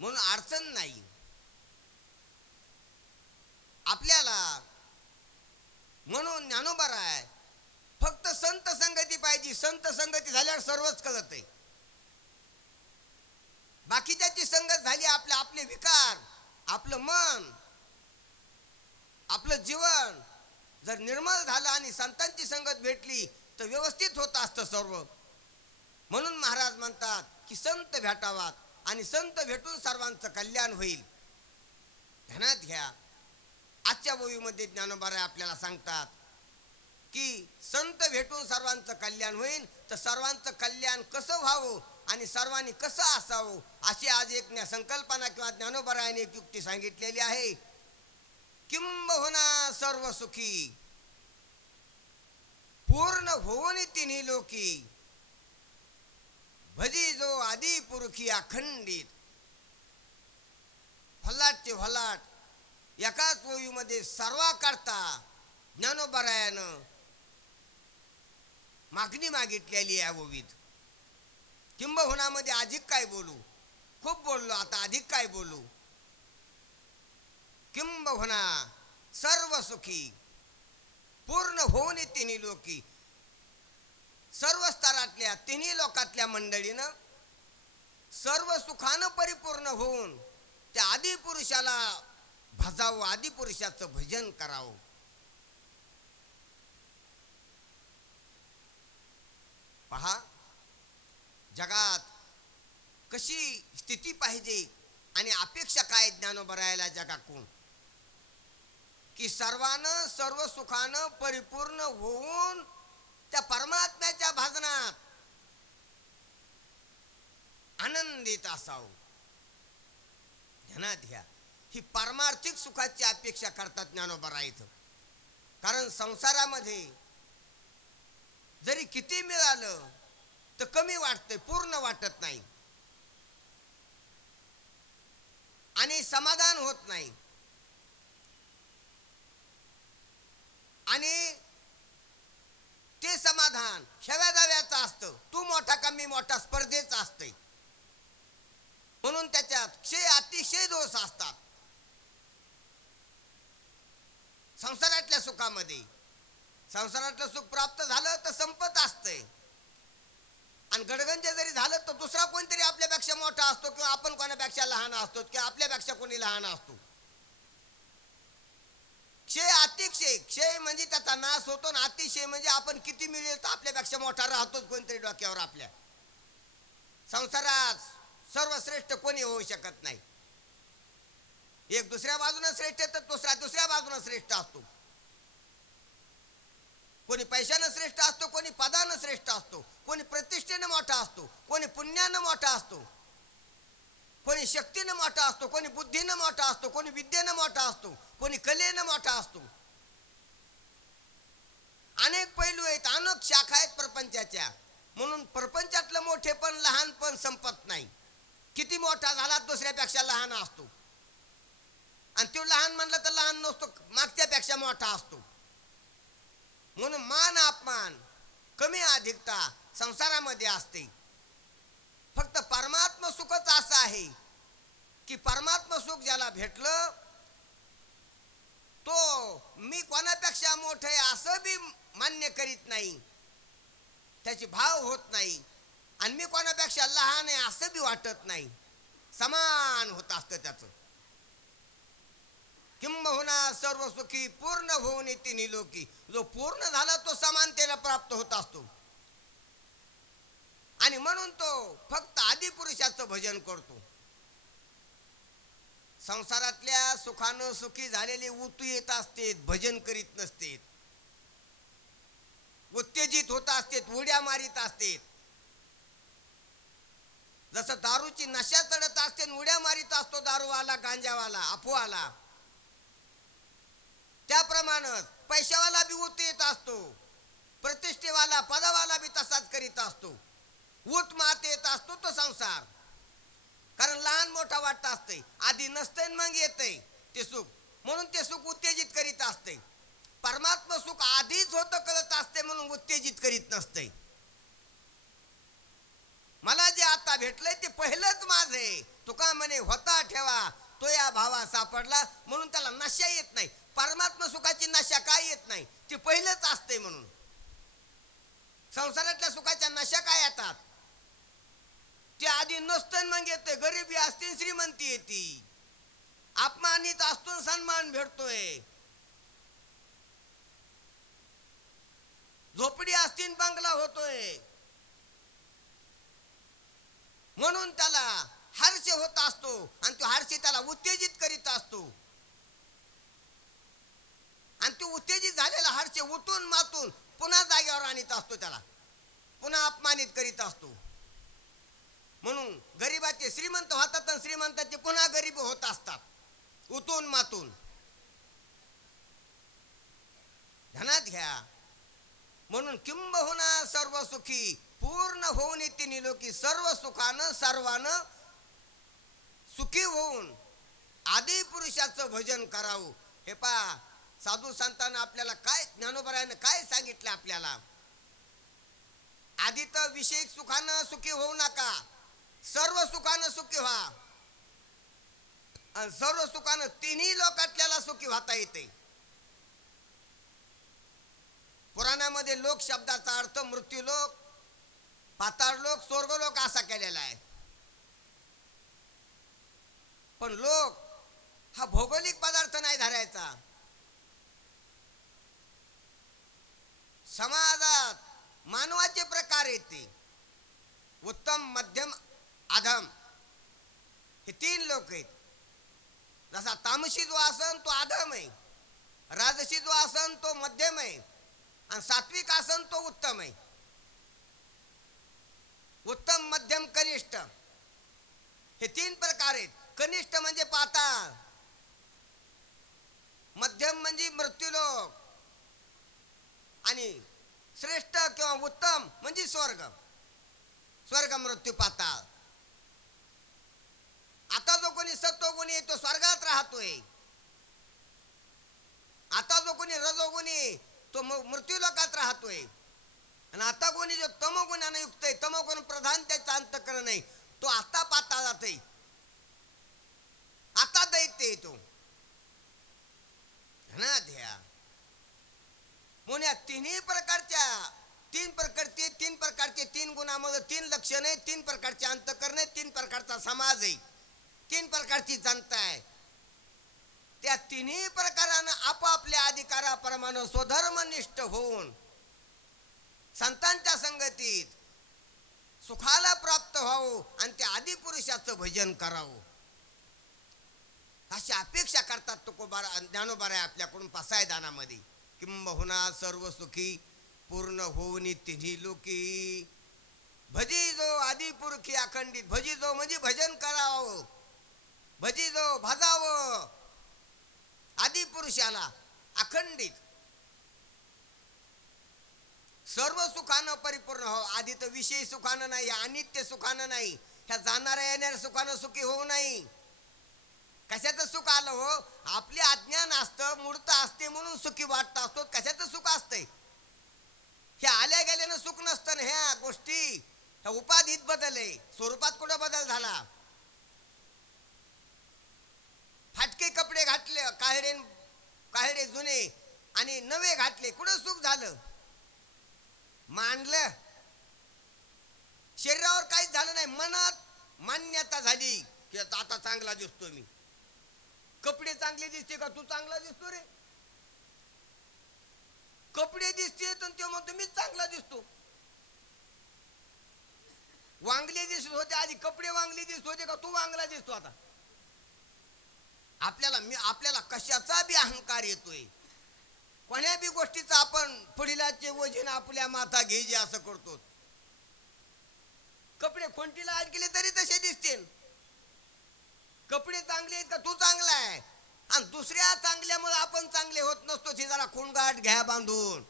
अडचण नाही. आपल्याला म्हणून ज्ञानोबा राय फक्त संत संगती पाहिजे. संत संगती झाल्यावर सर्वच कळत आहे. बाकीच्याची संगत झाली आपले विकार, आपलं मन, आपलं जीवन जर निर्मळ झालं आणि संतांची संगत भेटली तर व्यवस्थित होत असतं सर्व. म्हणून महाराज म्हणतात की संत भेटावात आणि संत भेटून सर्वांचं कल्याण होईल. ध्यानात घ्या. आजच्या बोलीमध्ये ज्ञानोबा राय आपल्याला सांगतात की संत भेटून सर्वांचं कल्याण होईल. तर सर्वांचं कल्याण कसं व्हावं आणि सर्वांनी कसं असावं अशी आज एक संकल्पना किंवा ज्ञानोबा रायाने एक युक्ती सांगितलेली आहे. किंबहुना सर्व सुखी पूर्ण होऊन तिन्ही लोकी भजी जो आदी पुरुषी अखंडित. फलाटचे फलाट एकाच ओळीमध्ये सर्वा करता ज्ञानोबा रायानं मागणी मागितलेली आहे ओवीत. किंबहुना मध्ये अधिक काय बोलू, खूप बोललो, आता अधिक काय बोलू. किंबहुना सर्व सुखी पूर्ण होऊन तिन्ही लोकी. सर्व स्तरातल्या तिन्ही लोकातल्या मंडळीनं सर्व सुखानं परिपूर्ण होऊन त्या आदिपुरुषाला भजावं, आदिपुरुषाचं भजन करावं. पहा जगात कशी स्थिती पाहिजे आणि अपेक्षा काय ज्ञानोबा रायाला जगाकडून की सर्वानं सर्व सुखानं परिपूर्ण होऊन त्या परमात्म्याच्या भजनात आनंदित असावं. ध्यानात घ्या. ही पारमार्थिक सुखाची अपेक्षा करतात ज्ञानोबा राय इथं. कारण संसारामध्ये जरी किती मिळालं तर कमी वाटतंय, पूर्ण वाटत नाही आणि समाधान होत नाही. आणि ते समाधान शेव्या दाव्याचं असतं. तू मोठा का मी मोठा स्पर्धेचं असतंय. म्हणून त्याच्यात अतिशय दोष असतात. संसारातल्या सुखामध्ये संसारातलं सुख प्राप्त झालं तर संपत असतंय आणि गडगंज जरी झालं तर दुसरा कोणतरी आपल्यापेक्षा मोठा असतो किंवा आपण कोणापेक्षा लहान असतो किंवा आपल्यापेक्षा कोणी लहान असतो. अतिशय क्षय म्हणजे त्याचा नाश होतो ना अतिशय म्हणजे आपण किती मिळेल तर आपल्यापेक्षा मोठा राहतोच कोणतरी डोक्यावर आपल्या. संसारात सर्वश्रेष्ठ कोणी होऊ शकत नाही. एक दुसऱ्या बाजूने श्रेष्ठ तर दुसऱ्या बाजूने श्रेष्ठ असतो. कोणी पैशानं श्रेष्ठ असतो, कोणी पदानं श्रेष्ठ असतो, कोणी प्रतिष्ठेनं मोठा असतो, कोणी पुण्यानं मोठा असतो, कोणी शक्तीनं मोठा असतो, कोणी बुद्धीनं मोठा असतो, कोणी विद्येनं मोठा असतो, कोणी कलेनं मोठा असतो. अनेक पैलू आहेत, अनेक शाखा आहेत प्रपंचाच्या. म्हणून प्रपंचातलं मोठेपण लहानपण संपत नाही. किती मोठा झाला दुसऱ्यापेक्षा लहान असतो आणि तो लहान म्हणला तर लहान नसतो, मागच्यापेक्षा मोठा असतो. म्हणून मान अपमान कमी अधिकता संसारामध्ये असते. फक्त परमात्म सुखच असं आहे की परमात्म सुख ज्याला भेटलं तो मी कोणापेक्षा मोठं आहे असं बी मान्य करीत नाही, त्याची भाव होत नाही. आणि मी कोणापेक्षा लहान आहे असं बी वाटत नाही, समान होत असतं त्याचं. किंबहुना सर्व सुखी पूर्ण होऊन तिन्ही लोकी. जो पूर्ण झाला तो समानतेला प्राप्त होत असतो आणि म्हणून तो फक्त आदिपुरुषाचं भजन करतो. संसारातल्या सुखानं सुखी झालेले उतू येत असते, भजन करीत नसते, उत्तेजित होत असते, उड्या मारीत असते. जसं दारूची नशा चढत असते, उड्या मारीत असतो दारूवाला, गांजावाला, अफवाला, त्याप्रमाणे पैशावाला बी उत येत असतो, प्रतिष्ठेवाला पदावाला बी तसाच करीत असतो. उत मात येत असतो तो संसार. कारण लहान मोठा वाटत असते. आधी नसतंय मग येतंय ते सुख, म्हणून ते सुख उत्तेजित करीत असते. परमात्मा सुख आधीच होतं कळत असते म्हणून उत्तेजित करीत नसते. मला जे आता भेटलंय ते पहिलंच माझे. तुका म्हणे होता ठेवा तो या भावा सापडला, म्हणून त्याला नशा येत नाही. परमात्मा सुखाची नशा काय येत नाही, ती पहिलंच असते. म्हणून संसारातल्या सुखाच्या नशा काय येतात, ते आधी नसतं मग येते. गरिबी असते श्रीमंती येते, अपमानित असतो सन्मान भेटतोय, झोपडी असतील बंगला होतोय. म्हणून त्याला हर्ष होत असतो आणि तो हर्ष त्याला उत्तेजित करीत असतो. आणि तो उत्तेजित झालेला हर्ष उठून मातून पुन्हा जागेवर आणीत असतो, त्याला पुन्हा अपमानित करीत असतो. म्हणून गरीबाचे श्रीमंत होतात आणि श्रीमंताचे पुन्हा गरीब होत असतात उठून मातून. ध्यानात घ्या. म्हणून किंबहुना सर्व सुखी पूर्ण होऊन येते निलोकी. सर्व सुखानं सर्वानं सुखी होऊन आदी पुरुषाचं भजन करावं. हे पहा, साधू संतांना आपल्याला काय, ज्ञानोबरायानं काय सांगितलं आपल्याला, आधी तर विषय सुखानं सुखी होऊ नका, सर्व सुखानं सुखी व्हा. आणि सर्व सुखानं तिन्ही लोकातल्याला सुखी होता येते. पुराणामध्ये लोक शब्दाचा अर्थ मृत्यूलोक, पाताळलोक, स्वर्गलोक असा केलेला आहे. पण लोक हा भौगोलिक पदार्थ नाही धरायचा. समाजात मानवाचे प्रकार येते, उत्तम, मध्यम, अधम, हे तीन लोक आहेत. जसा तामसी जो आसन तो अधम आहे, राजसी जो आसन तो मध्यम आहे, आणि सात्विक आसन तो उत्तम आहे. उत्तम, मध्यम, कनिष्ठ हे तीन प्रकार आहेत. कनिष्ठ म्हणजे पाताळ, मध्यम म्हणजे मृत्यूलोक, आणि श्रेष्ठ किंवा उत्तम म्हणजे स्वर्ग. स्वर्ग, मृत्यू, पाताळ. आता जो कोणी सत्वगुणी आहे तो स्वर्गात राहतोय. आता जो कोणी रजोगुणी तो मृत्यूलोकात राहतोय. आणि आता कोणी जो तमोगुणाने युक्त आहे, तमोगुण प्रधान त्याचा अंतःकरण नाही, तो आता पाताळात आहे, आता दैत्य तो. ध्यानात घ्या. म्हणून या तीन प्रकारचे तीन गुणामुळे तीन लक्षणे, तीन प्रकारचे अंतःकरण, तीन प्रकारचा समाज आहे, तीन प्रकारची जनता आहे. त्या तिन्ही प्रकारानं आपापल्या अधिकाराप्रमाणे स्वधर्मनिष्ठ होऊन संतांच्या संगतीत सुखाला प्राप्त व्हावं आणि त्या आदिपुरुषाचं भजन करावं अशी अपेक्षा करतात तुकोबारा, ज्ञानोबाराय आपल्याकडून पासायदानामध्ये. किंबहुना सर्व सुखी पूर्ण होऊन तिन्ही लोकी. भजी जो आदिपुरुषी अखंडित. भजी जो म्हणजे भजन करावं, भजी जो भजावं आदिपुरुषाला अखंडित. सर्व सुखानं परिपूर्ण हो. आधी तर विषय सुखानं नाही, अनित्य सुखानं नाही, ह्या जाणाऱ्या येणाऱ्या सुखानं सुखी होऊ नाही. कशाचं सुख आलं हो, आपले अज्ञान असतं, मूर्त असते म्हणून सुखी वाटत असतो. कशाचं सुख असतंय, हे आल्या गेल्यानं सुख नसतं. ह्या गोष्टी ह्या उपाधीत बदल आहे, स्वरूपात कुठं बदल झाला. फाटके कपडे घातले, काळडे जुने आणि नवे घातले, कुठं सुख झालं. मानलं, शरीरावर काहीच झालं नाही, मनात मान्यता झाली की आता चांगला दिसतो मी. कपडे चांगले दिसते का, तू चांगला दिसतो रे. कपडे दिसते तर ते म्हणतो मी चांगला दिसतो. वांगले दिसत होते आधी, कपडे वांगले दिसत होते का तू वांगला दिसतो आता. आपल्याला कशाचा बी अहंकार येतोय, कोण्या बी गोष्टीचा आपण पुढीलाचे वजन आपल्या माथा घ्यायचे असं करतो. कपडे खोंटीला आड केले तरी तसे दिसतील. कपडे चांगले आहेत का तू चांगला आहे, आणि दुसऱ्या चांगल्यामुळे आपण चांगले होत नसतो. ते जरा खुणगाट घ्या बांधून.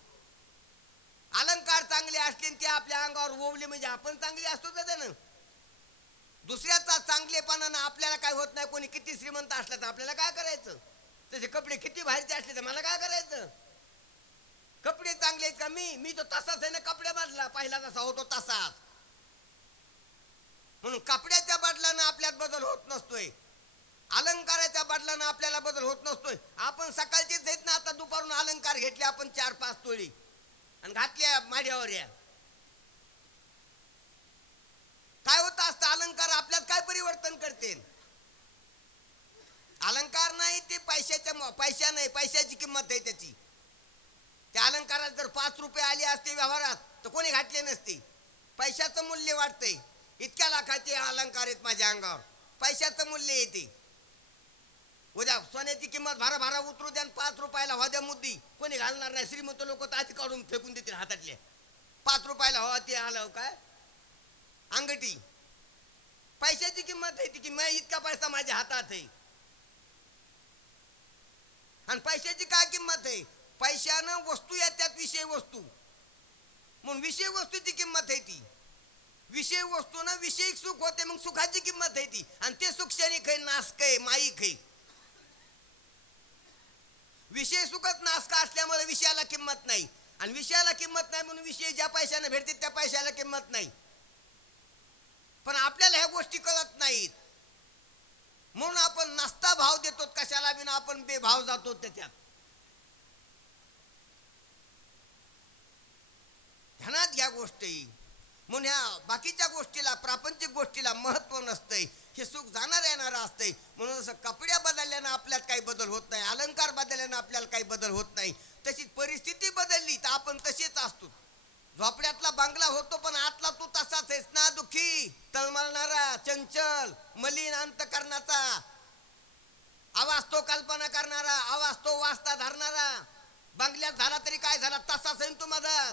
अलंकार चांगले असले ते आपल्या अंगावर ओवले म्हणजे आपण चांगले असतो का त्यानं. दुसऱ्याचा चांगलेपणानं आपल्याला काय होत नाही. कोणी किती श्रीमंत असला तर आपल्याला काय करायचं, तसे कपडे किती बाहेरचे असले तर मला काय करायचं. कपडे चांगले आहेत का, मी तो तसाच आहे ना, कपडे बदला पहिला जसा होतो तसाच. म्हणून कपड्याच्या बदलानं आपल्यात बदल होत नसतोय, अलंकाराच्या बदलानं आपल्याला बदल होत नसतोय. आपण सकाळचेच आहेत ना, आता दुपारून अलंकार घेतले आपण 4-5 तोळी आणि घातल्या माड्यावर. या काय होत असतं, अलंकार आपल्यात काय परिवर्तन करते. अलंकार नाही ते पैसा नाही, पैशाची किंमत आहे त्याची. त्या अलंकारात जर 5 रुपये आले असते व्यवहारात तर कोणी घातले नसते. पैशाचं मूल्य वाढतंय. इतक्या लाखाचे अलंकार आहेत माझ्या अंगावर, पैशाचं मूल्य येते. उद्या सोन्याची किंमत भारा भारा उतरू द्या, 5 रुपयाला होद्या मुद्दी, कोणी घालणार नाही. श्रीमंत लोक तर आधी काढून फेकून देतील हातातले. 5 रुपयाला हवा ते आलं काय अंगठी. पैशाची किंमत आहे ती की मी इतका पैसा माझ्या हातात आहे. आणि पैशाची काय किंमत आहे, पैशानं वस्तू येतात, विषय वस्तू. म्हणून विषय वस्तूची किंमत आहे ती. विषय वस्तूनं विषयिक सुख होते, मग सुखाची किंमत आहे ती. आणि ते सुख क्षणिक आहे, नाशक आहे, माईक आहे. विषय सुखच नाशक असल्यामुळे विषयाला किंमत नाही. आणि विषयाला किंमत नाही म्हणून विषय ज्या पैशाने भेटते त्या पैशाला किंमत नाही. पण आपल्याला ह्या गोष्टी कळत नाहीत, म्हणून आपण नसता भाव देतो कशाला बिना, आपण बेभाव जातो त्याच्यात. ध्यानात घ्या गोष्टी. म्हणून ह्या बाकीच्या गोष्टीला, प्रापंचिक गोष्टीला महत्व नसतंय. हे सुख जाणार येणार असतंय. म्हणून असं कपड्या बदलल्यानं आपल्यात काही बदल होत नाही, अलंकार बदलल्यानं आपल्याला काही बदल होत नाही. तशीच परिस्थिती बदलली तर आपण तसेच असतो. झोपड्यातला बंगला होतो पण आतला तू तसाच आहेस ना, दुःखी, तळमळणारा, चंचल, मलिन अंतकरणाचा. आवाज तो कल्पना करणारा, आवाज तो वास्ता धरणारा. बंगल्यात झाला तरी काय झाला तसाच आहे तू मधात.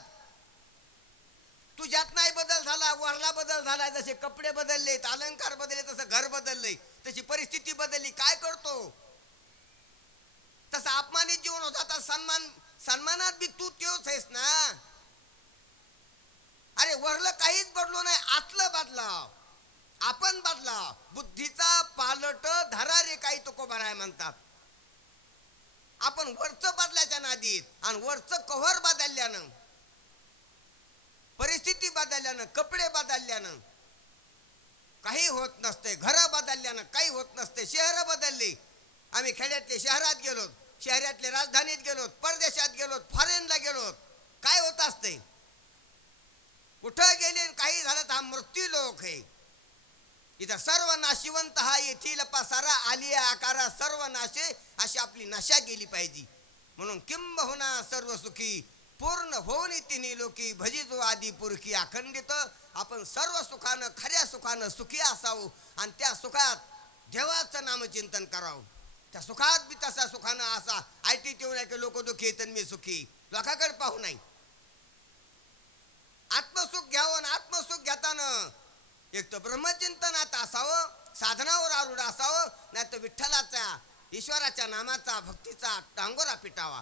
तुझ्यात नाही बदल झाला, वरला बदल झाला. जसे कपडे बदलले, अलंकार बदलले, तसं घर बदलले, तशी परिस्थिती बदलली. काय करतो तसं अपमानित जीवन होता, तर सन्मानात बी तू त्योच आहेस ना. अरे वरलं काहीच बदलो नाही, आतलं बदलाव, आपण बदलाव. बुद्धीचा पालट धरा रे काही तो भराय म्हणतात. आपण वरचं बदलायच्या नादीत, आणि वरचं कव्हर बदलल्यानं, परिस्थिती बदलल्यानं, कपडे बदलल्यानं काही होत नसते. घर बदलल्यानं काही होत नसते. शहर बदलली, आम्ही खेड्यातले शहरात गेलो, शहरातले राजधानीत गेलो, परदेशात गेलो, फॉरेनला गेलो. काय होत असते, कुठं गेले काही झालं तर हा मृत्यू लोक आहे. इथं सर्व नाशिवंत हा येथील पसारा, आलिया आकारा सर्व नाशे, अशी आपली नशा गेली पाहिजे. म्हणून किंबहुना सर्व सुखी पूर्ण होऊन तिन्ही लोकी, भजी जो आदी पुरखी अखंडित. आपण सर्व सुखानं, खऱ्या सुखानं सुखी असावं, आणि त्या सुखात देवाचं नामचिंतन करावं. त्या सुखात बी तसा सुखानं असा ॲटिट्यूड आहे की लोक दुःखी आहेत मी सुखी, लोकांकडे पाहू नाही. आत्मसुख घ्यावं, आणि आत्मसुख घेताना एक तर ब्रह्मचिंतनात असावं, साधनावर आरूढ असावं, नाही तर विठ्ठलाचा, ईश्वराच्या नामाचा, भक्तीचा टांगोरा पिटावा.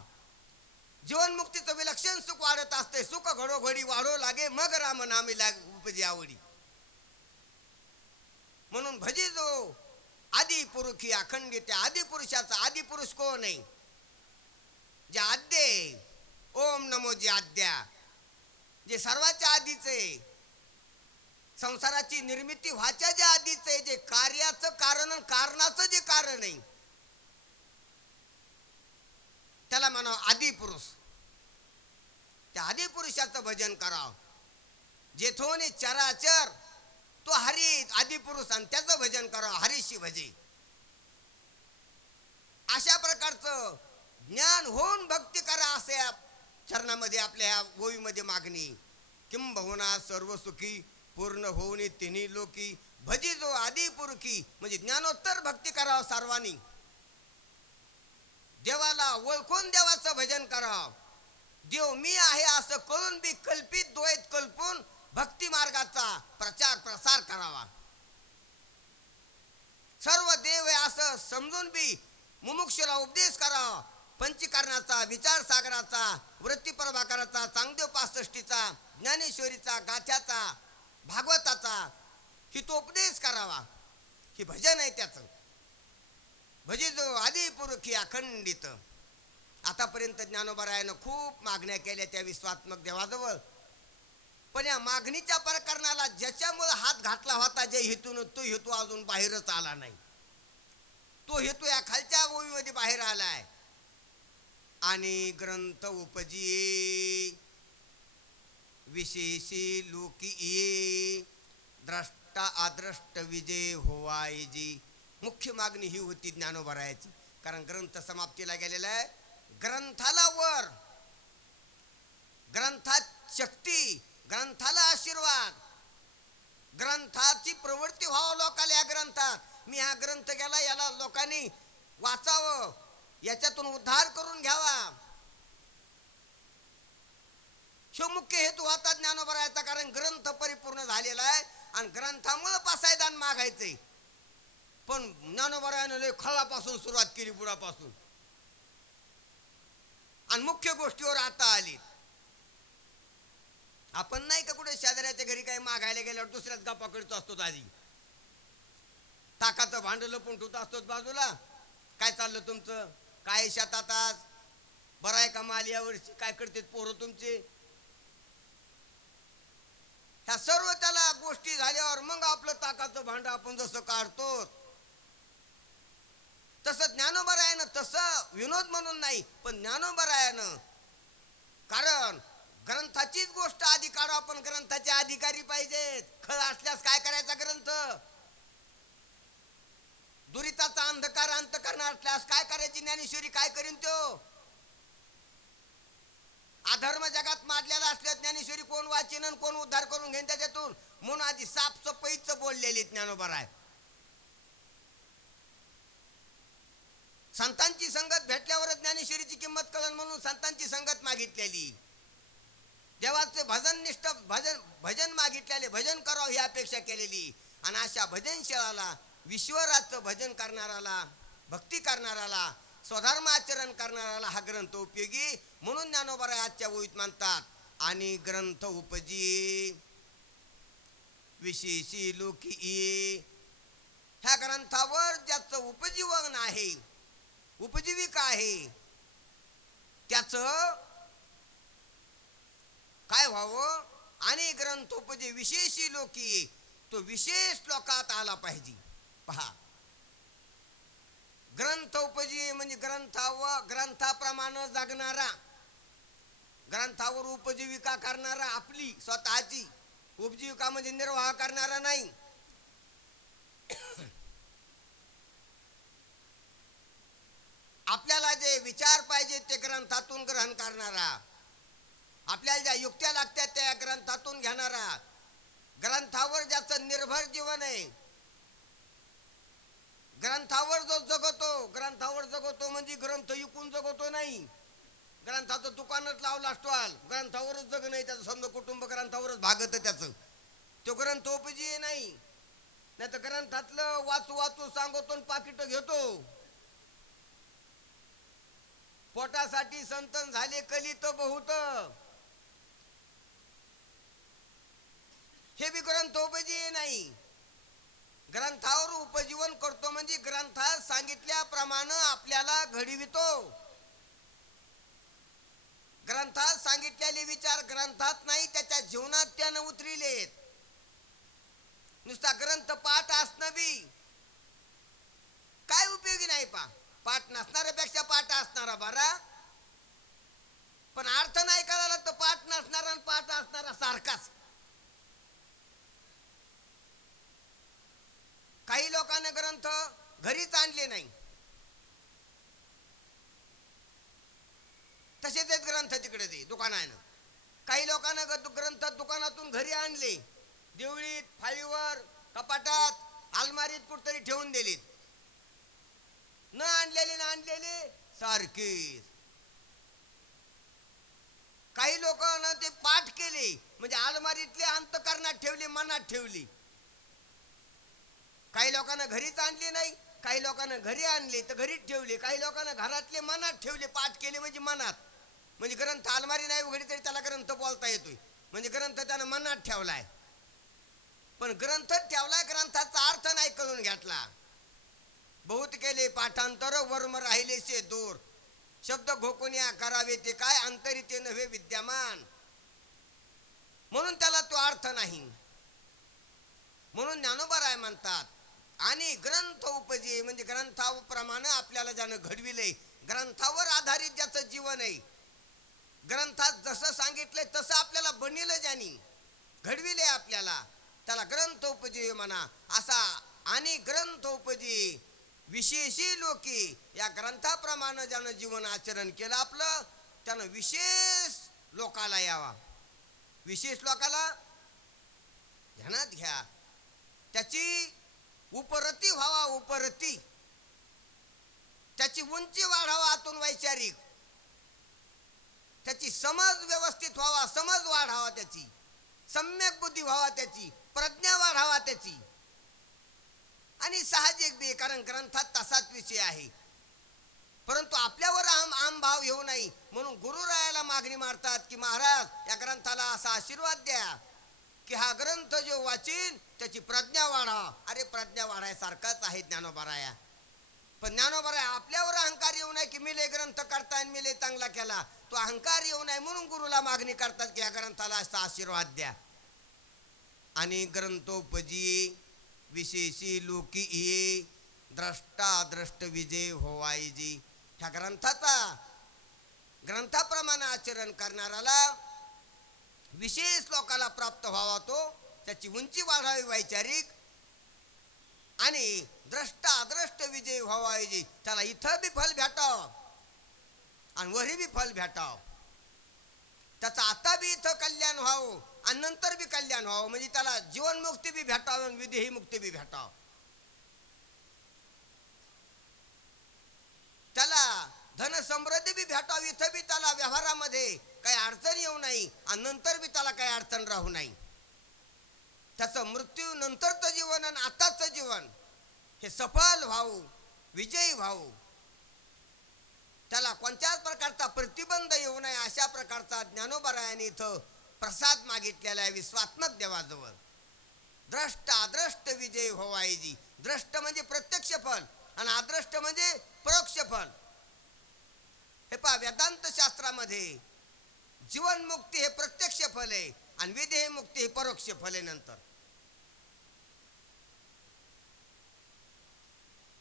जीवनमुक्तीचं विलक्षण सुख वाढत असते. सुख घडोघडी वाढो लागे, मग राम नामी उपजी आवडी. म्हणून भजी जो आदी पुरुषी अखंडित. आदी पुरुषाचा आदी पुरुष कोण आहे, जे आद्य, ओम नमो जे आद्या, जे सर्वाच्या आधीचे, संसाराची निर्मिती व्हायच्या जे आधीचे, जे कार्याचं कारण, कारणाचं जे कारण आहे, त्याला म्हणावं आदी पुरुष. त्या आदी पुरुषाचं भजन करावं. जेथोनी चराचर तो हरी आदी पुरुष, आणि त्याचं भजन करावं, हरीशी भजे. अशा प्रकारचं ज्ञान होऊन भक्ती करा, असे चरणामध्ये आपल्या ह्या ओवीमध्ये मागणी. किंबहुना सर्व सुखी पूर्ण होऊन तिन्ही लोकी, भजी जो आदी पुरुषी. म्हणजे ज्ञानोत्तर भक्ती करावं सर्वांनी. देवाला ओळखून देवाचं भजन करावं. देव मी आहे असं कळून बी कल्पित द्वैत कल्पून भक्ती मार्गाचा प्रचार प्रसार करावा. सर्व देव आहे असं समजून बी मुमुक्षुला उपदेश करावा. पंचीकरणाचा, विचार सागराचा, वृत्ती प्रभाकराचा, चांगदेव 65चा, ज्ञानेश्वरीचा, गाथ्याचा, भागवताचा हितोपदेश करावा. हे भजन आहे त्याचं. भजितो आदिपुरुषी अखंडित. आतापर्यंत ज्ञानोबरायानं खूप मागण्या केल्या त्या विश्वात्मक देवाजवळ, पण या मागणीच्या प्रकरणाला ज्याच्यामुळे हात घातला होता जे हेतून, तो हेतू अजून बाहेरच आला नाही. तो हेतू या खालच्या ओवीमध्ये बाहेर आलाय. आणि ग्रंथ उपजी विशेषी लोकी ये द्रष्टा अद्रष्ट विजय होवायजी. मुख्य मागणी ही होती ज्ञानोबरायाची. कारण ग्रंथ समाप्तीला गेलेला आहे. ग्रंथाला वर, ग्रंथात शक्ती, ग्रंथाला आशीर्वाद, ग्रंथाची प्रवृत्ती व्हावं लोकाला या ग्रंथात. मी हा ग्रंथ गेला, याला लोकांनी वाचावं, याच्यातून उद्धार करून घ्यावा, शो मुख्य हेतू होता ज्ञानोबरायाचा. कारण ग्रंथ परिपूर्ण झालेला आहे आणि ग्रंथामुळे पासायदान मागायचंय. पण ज्ञानोबरायानं लय खळापासून सुरुवात केली, बुडापासून, आणि मुख्य गोष्टीवर आता आली. आपण नाही का कुठे शेजाऱ्याच्या घरी काही मागायला गेल्यावर दुसऱ्याच गप्पा करतो असतो, आधी ताकाचं भांड लपून ठेवत असतो बाजूला. काय चाललं तुमचं, काय शेतात आज, बरं आहे का माल या वर्षी, काय करते पोरं तुमचे. ह्या सर्व त्याला गोष्टी झाल्यावर मग आपलं ताकाचं भांड आपण जसं काढतो तसं ज्ञानोबरायानं, तसं विनोद म्हणून नाही पण ज्ञानोबरायानं. कारण ग्रंथाचीच गोष्ट आधी काढू आपण, ग्रंथाचे अधिकारी पाहिजेत. खळ असल्यास काय करायचा ग्रंथ, दुरिताचा अंधकार अंत करणार असल्यास काय करायची ज्ञानेश्वरी, काय करीन तो. अधर्म जगात माडलेला असल्यास ज्ञानेश्वरी कोण वाचीन आणि कोण उद्धार करून घेईन त्याच्यातून. म्हणून आधी साफसफाईच बोललेली ज्ञानोबराय. संतांची संगत भेटल्यावरच ज्ञानेश्वरीची किंमत कळण म्हणून संतांची संगत मागितलेली. देवाचे भजननिष्ठ भजन मागितलेले, भजन करावं ही अपेक्षा केलेली. आणि अशा भजनशीळाला, विश्वराचं भजन करणाराला, भक्ती करणाराला, स्वधर्म आचरण करणाराला हा ग्रंथ उपयोगी. म्हणून ज्ञानोबराय आजच्या ओळीत म्हणतात, आणि ग्रंथ उपजी विशेषी लोकी ये. ह्या ग्रंथावर ज्याचं उपजीवन आहे, उपजीविका आहे, त्याचं काय व्हावं. आणि ग्रंथ उपजी विशेषी लोकी, तो विशेष लोकात आला पाहिजे. पहा, ग्रंथ उपजी म्हणजे ग्रंथाप्रमाणे जगणारा, ग्रंथावर उपजीविका करणारा, आपली स्वतःची उपजीविका म्हणजे निर्वाह करणारा नाही. आपल्याला जे विचार पाहिजे ते ग्रंथातून ग्रहण करणारा, आपल्याला ज्या युक्त्या लागतात त्या ग्रंथातून घेणारा, ग्रंथावर ज्याचं निर्भर जीवन आहे, ग्रंथावर जो जगतो, ग्रंथावर जगतो म्हणजे ग्रंथ विकून जगतो नाही. ग्रंथाचं दुकानच लावलं असतो, ग्रंथावरच जग नाही त्याचं. समजा कुटुंब ग्रंथावरच भागत त्याचं, तो ग्रंथ उपजी नाही. नाही तर ग्रंथातलं वाचू वाचू सांगतो आणि पाकिट घेतो. पोटासाठी संतन झाले कलित बहुत, हे बी ग्रंथ उपजी नाही. ग्रंथावर उपजीवन करतो म्हणजे ग्रंथात सांगितल्याप्रमाणे आपल्याला घडवितो. ग्रंथात सांगितलेले विचार ग्रंथात नाही, त्याच्या जीवनात त्यानं उतरिलेत. नुसता ग्रंथ पाठ असणं बी काय उपयोगी नाही. पाठ नसणाऱ्यापेक्षा पाठ असणारा बरा, पण अर्थ नाही कळाला तर पाठ नसणारा आणि पाठ असणारा सारखाच. काही लोकांना ग्रंथ घरीच आणले नाही, तसेच ग्रंथ तिकडे दे दुकानानं. काही लोकांना ग्रंथ दुकानातून घरी आणले, देवळीत, फाळीवर, कपाटात, अलमारीत कुठतरी ठेवून दिलीत. न आणलेले सारखेच. काही लोकांना ते पाठ केले म्हणजे अलमारीतले अंतकरणात ठेवली, मनात ठेवली. काही लोकांना घरीच आणले नाही, काही लोकांना घरी आणले तर घरीच ठेवले, काही लोकांना घरातले मनात ठेवले. पाठ केले म्हणजे मनात, म्हणजे ग्रंथ अलमारी नाही उघडी तरी त्याला ग्रंथ बोलता येतोय, म्हणजे ग्रंथ त्यानं मनात ठेवलाय. पण ग्रंथ ठेवलाय, ग्रंथाचा अर्थ नाही कळून घेतला. बहुत केले पाठांतर वर्म राहिलेसे दूर, शब्द घोकुनिया करावे ते काय, अंतरी ते नव्हे विद्यमान. म्हणून त्याला तो अर्थ नाही. म्हणून ज्ञानोबा म्हणतात, आणि ग्रंथ उपजे म्हणजे ग्रंथाप्रमाणे आपल्याला ज्यानं घडविले, ग्रंथावर आधारित ज्याचं जीवन आहे, ग्रंथात जसं सांगितलंय तसं आपल्याला बनिलं, ज्यांनी घडविले आपल्याला, त्याला ग्रंथ उपजे म्हणा असा. आणि ग्रंथ उपजे विशेषी लोकी, या ग्रंथाप्रमाणे ज्यानं जीवन आचरण केलं आपलं, त्यानं विशेष लोकाला यावा. विशेष लोकाला ध्यानात घ्या, त्याची उपरती व्हावा, उपरती त्याची उंची वाढावा आतून वैचारिक, त्याची समज व्यवस्थित व्हावा, समज वाढावा, त्याची सम्यक बुद्धी व्हावा, त्याची प्रज्ञा वाढावा त्याची. आणि साहजिक बी, कारण ग्रंथात तसाच विषय आहे. परंतु आपल्यावर आम भाव येऊ नये म्हणून गुरुरायाला मागणी मारतात की महाराज, या ग्रंथाला असा आशीर्वाद द्या की हा ग्रंथ जो वाचीन त्याची प्रज्ञा वाढावा. अरे प्रज्ञा वाढायसारखाच आहे ज्ञानोबाराया, पण ज्ञानोबाराया आपल्यावर अहंकार येऊ नये की मी लय ग्रंथ करताय, मी लय चांगला केला, तो अहंकार येऊ नये म्हणून गुरुला मागणी करतात की या ग्रंथाला असा आशीर्वाद द्या. आणि ग्रंथोपजी विशेषी लोकी ये, द्रष्टा द्रष्ट विजय होवायजी. ह्या ग्रंथाप्रमाणे आचरण करणाऱ्याला विशेष लोकाला प्राप्त व्हावा, तो त्याची उंची वाढावी वैचारिक, आणि द्रष्टा अद्रष्ट विजय व्हावायजी. त्याला इथं बी फल भेटाव आणि वरी बी फल भेटाव, त्याचा आता बी इथं कल्याण व्हावं आणि नंतर बी कल्याण व्हावं. म्हणजे त्याला जीवनमुक्ती बी भेटावं आणि विदेही मुक्ती बी भेटावं. त्याला धन समृद्धी बी भेटावी, इथं बी त्याला व्यवहारामध्ये काही अडचण येऊ नाही आणि नंतर बी त्याला काही अडचण राहू नाही. त्याचं मृत्यू नंतरचं जीवन आणि आताचं जीवन हे सफल व्हावं, विजयी व्हावं, त्याला कोणत्याच प्रकारचा प्रतिबंध येऊ नये अशा प्रकारचा ज्ञानोबारायाने इथं प्रसाद मागितलेला आहे विश्वात्मक देवाजवळ. द्रष्ट अद्रष्ट विजय होवायजी. द्रष्ट म्हणजे प्रत्यक्ष फल आणि अद्रष्ट म्हणजे परोक्ष फल. हे पहा, वेदांत शास्त्रामध्ये जीवनमुक्ती हे प्रत्यक्ष फल आहे आणि विदेही मुक्ती हे परोक्ष फल आहे. नंतर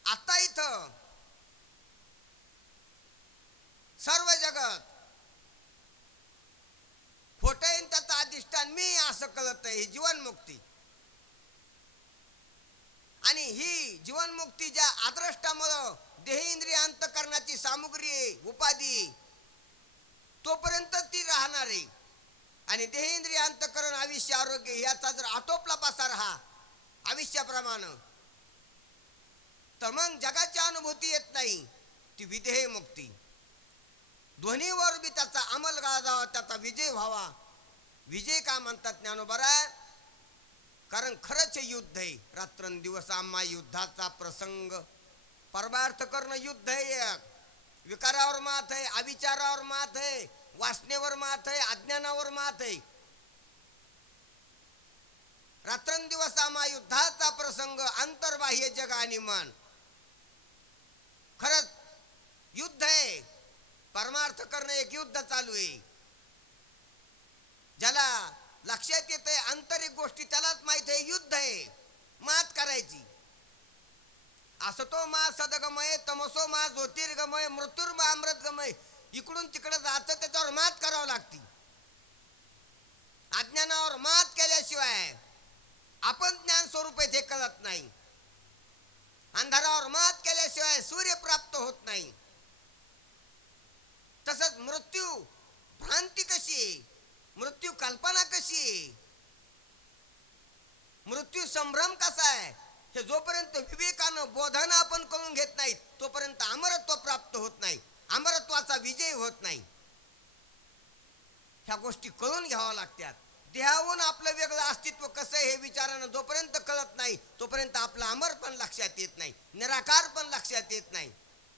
आता इथं सर्व जगत खोट आहे, त्याचं अधिष्ठान मी असं कळत आहे. ही जीवनमुक्ती, आणि ही जीवनमुक्ती ज्या आद्रष्टामुळं देहेंद्रिय अंतकरणाची सामुग्री उपाधी तोपर्यंत ती राहणार आहे. आणि देहेंद्रिय अंतकरण आयुष्य आरोग्य याचा जर आटोपला पसार हा आयुष्याप्रमाणे, तर मग जगाची अनुभूती येत नाही, ती विदेह मुक्ती. दोन्हीवर बी त्याचा अंमल गाजावा, त्याचा विजय व्हावा. विजय का म्हणतात ज्ञानोबाराय? कारण खरंच युद्ध आहे. रात्रंदिवस आम्हा युद्धाचा प्रसंग. परमार्थ करणं युद्ध आहे. विकारावर मात आहे, अविचारावर मात आहे, वासनेवर मात आहे, अज्ञानावर मात आहे. रात्रंदिवस आम्हा युद्धाचा प्रसंग, अंतर्बाह्य जग आणि मन. खरंच युद्ध आहे. परमार्थ करणं एक युद्ध चालू आहे. ज्याला लक्षात येते आंतरिक गोष्टी त्यालाच माहित आहे युद्ध आहे. मात करायची. असतो मा सदगमय, तमसो मा ज्योतिर्गमय, मृत्युर्मा अमृतगमय. इकडून तिकडे जातं त्याच्यावर मात करावं लागते. अज्ञानावर मात केल्याशिवाय आपण ज्ञान स्वरूप आहे ते कळत नाही. अंधारावर मात केल्याशिवाय सूर्य प्राप्त होत नाही. तसंच मृत्यू भ्रांती कशी आहे, मृत्यू कल्पना कशी आहे, मृत्यू संभ्रम कसा आहे, हे जोपर्यंत विवेकानं बोधानं आपण करून घेत नाही तोपर्यंत अमरत्व प्राप्त होत नाही, अमरत्वाचा विजय होत नाही. ह्या गोष्टी कळून घ्याव्या लागतात. देहाहून आपलं वेगळं अस्तित्व कसं आहे हे विचारानं जोपर्यंत कळत नाही तोपर्यंत आपलं अमर पण लक्षात येत नाही, निराकार पण लक्षात येत नाही,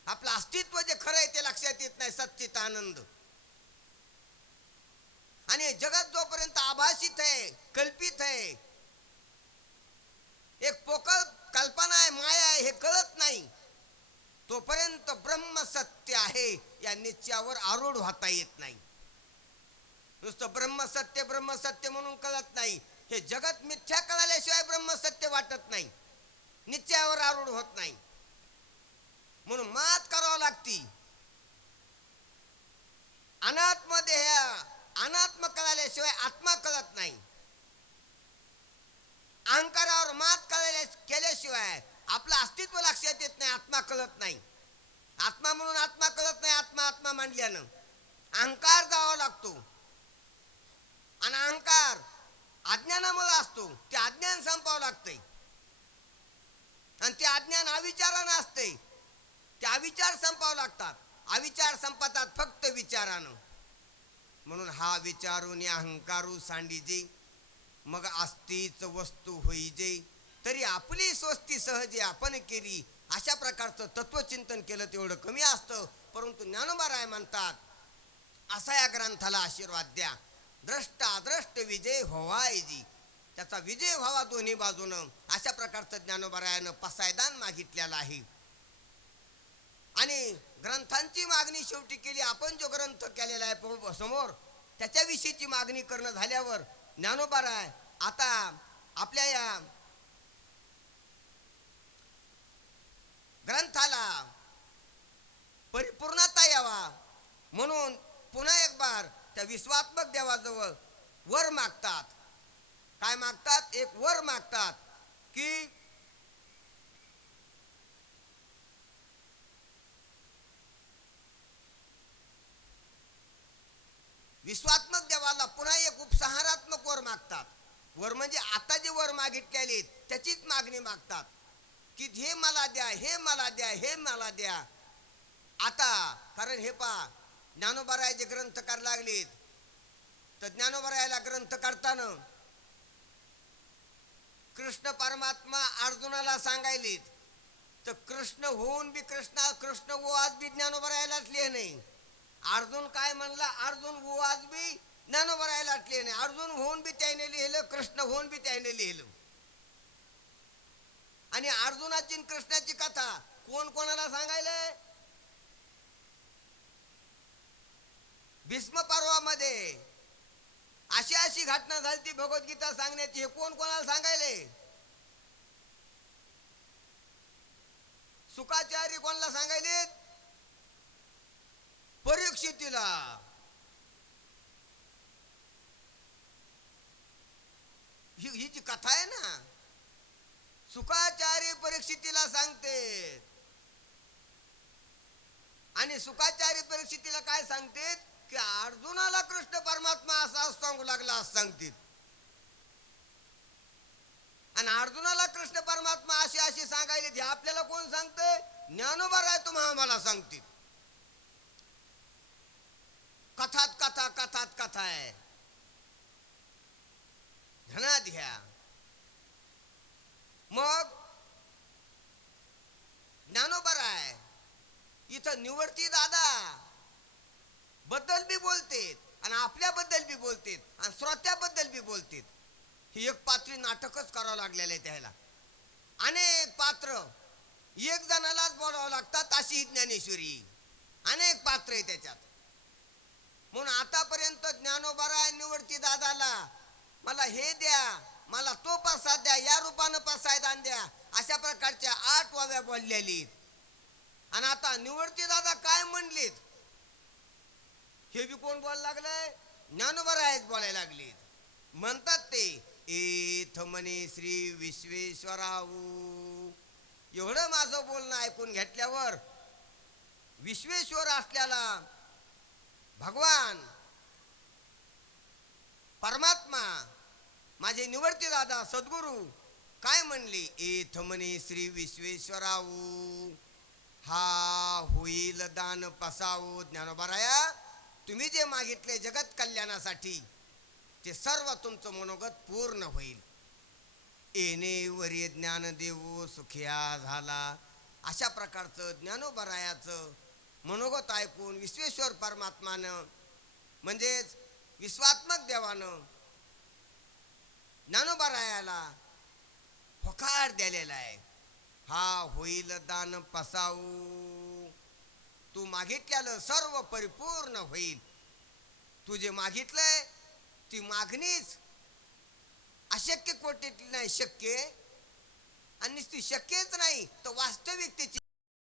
आपलं अस्तित्व जे खरं आहे ते लक्षात येत नाही, सच्चित आनंद. आणि जगत जोपर्यंत आभासित आहे, कल्पित आहे, एक पोकळ कल्पना आहे, माया आहे, हे कळत नाही तोपर्यंत ब्रह्म सत्य आहे या निश्चयावर आरूढ होता येत नाही. नुसतं ब्रह्म सत्य म्हणून कळत नाही. हे जगत मिथ्या कळाल्याशिवाय ब्रह्म सत्य वाटत नाही, निश्चयावर आरूढ होत नाही. म्हणून मात करावं लागती. अनात्म कळाल्याशिवाय आत्मा कळत नाही. अहंकारावर मात केल्याशिवाय आपलं अस्तित्व लक्षात येत नाही, आत्मा कळत नाही. आत्मा म्हणून आत्मा कळत नाही. आत्मा मांडल्यानं अहंकार जावा लागतो. आणि अहंकार अज्ञानामुळे असतो. ते अज्ञान संपावं लागतंय. आणि ते अज्ञान अविचारानं असते. ते अविचार संपावं लागतात. अविचार संपतात फक्त विचारानं. म्हणून हा विचारून अहंकारू सांडीजे, मग अस्तीच वस्तू होईजे. तरी आपली स्वस्ती सहजे आपण केली. अशा प्रकारचं तत्वचिंतन केलं तेवढं कमी असतं. परंतु ज्ञानोबा राय म्हणतात, असा या ग्रंथाला आशीर्वाद द्या. द्रष्टाद्रष्ट विजय व्हावायजी. त्याचा विजय व्हावा दोन्ही बाजूनं. अशा प्रकारचं ज्ञानोबा रायानं पसायदान मागितलेलं आहे. आणि ग्रंथांची मागणी शेवटी केली. आपण जो ग्रंथ केलेला आहे समोर, त्याच्याविषयीची मागणी करणं झाल्यावर ज्ञानोबा राय आता आपल्या या ग्रंथाला परिपूर्णता यावा म्हणून पुन्हा एक बार त्या विश्वात्मक देवाजवळ वर मागतात. काय मागतात? एक वर मागतात की विश्वात्मक देवाला पुन्हा एक उपसंहारात्मक वर मागतात. वर म्हणजे आता जे वर मागितलेले त्याचीच मागणी मागतात की हे मला द्या, हे मला द्या, हे मला द्या. आता कारण हे पहा, ज्ञानोबारायाचे ग्रंथ करायला लागलेत. तर ज्ञानोबारायाला ग्रंथ करताना कृष्ण परमात्मा अर्जुनाला सांगायलेत. तर कृष्ण होऊन बी कृष्ण वो आज बी ज्ञानोबारायालाच लिहिणे. अर्जुन काय म्हणला? अर्जुन वो आज बी ज्ञानोबारायालाच लिहिणे. अर्जुन होऊन बी त्याने लिहिलं, कृष्ण होऊन बी त्याने लिहिलं. आणि अर्जुनाची कृष्णाची कथा कोण कोणाला सांगायलंय? भीष्म पर्वामध्ये अशी घटना झाली ती भगवद्गीता सांगण्याची. हे कोण कोणाला सांगायले? सुखाचार्य कोणाला सांगायले? परीक्षितीला. ही जी कथा आहे ना, सुखाचार्य परीक्षितीला सांगते. आणि सुखाचार्य परीक्षितीला काय सांगते की अर्जुनाला कृष्ण परमात्मा असा सांगू लागला असं सांगतील. आणि अर्जुनाला कृष्ण परमात्मा अशी सांगायले. जे आपल्याला कोण सांगतंय? ज्ञानोबा राय तुम्हाला आम्हाला सांगतील. कथात कथा आहे. ध्यानात घ्या. मग ज्ञानोबा राय इथं निवर्ती दादा बद्दल बी बोलतेत आणि आपल्याबद्दल बी बोलतेत आणि श्रोत्याबद्दल बी बोलतेत. ही एक पात्री नाटकच करावं लागलेलं आहे. त्याला अनेक पात्र एक जणालाच बोलावं लागतात अशी ही ज्ञानेश्वरी. अनेक पात्र आहे त्याच्यात. म्हणून आतापर्यंत ज्ञानोबा राय निवर्ती दादाला मला हे द्या, मला तो प्रसाद द्या, या रूपानं प्रसादान द्या, अशा प्रकारच्या 8 वाव्या बोललेली. आणि आता निवर्ती दादा काय म्हणलीत हे बी कोण बोलायला लागलंय? ज्ञानोबा रायच बोलायला लागलीत. म्हणतात ते एथ म्हणे श्री विश्वेश्वराऊ. एवढं माझं बोलणं ऐकून घेतल्यावर विश्वेश्वर असल्याला भगवान परमात्मा माझे निवर्ती दादा सद्गुरू काय म्हणले? एथ म्हणे श्री विश्वेश्वराऊ हा होईल दान पसाऊ. ज्ञानोबा राया तुम्ही जे मागितले जगत कल्याणासाठी ते सर्व तुमचं मनोगत पूर्ण होईल. येणे वरी ज्ञान देवो सुखिया झाला. अशा प्रकारचं ज्ञानोबा रायाचं मनोगत ऐकून विश्वेश्वर परमात्मानं म्हणजेच विश्वात्मक देवानं ज्ञानोबा रायाला होकार दिलेला आहे. हा होईल दान पसाऊ. तू मागितल्याला सर्व परिपूर्ण होईल. तू जे मागितलंय ती मागणीच अशक्य कोटीतली नाही शक्य, आणि ती शक्यच नाही तर वास्तविक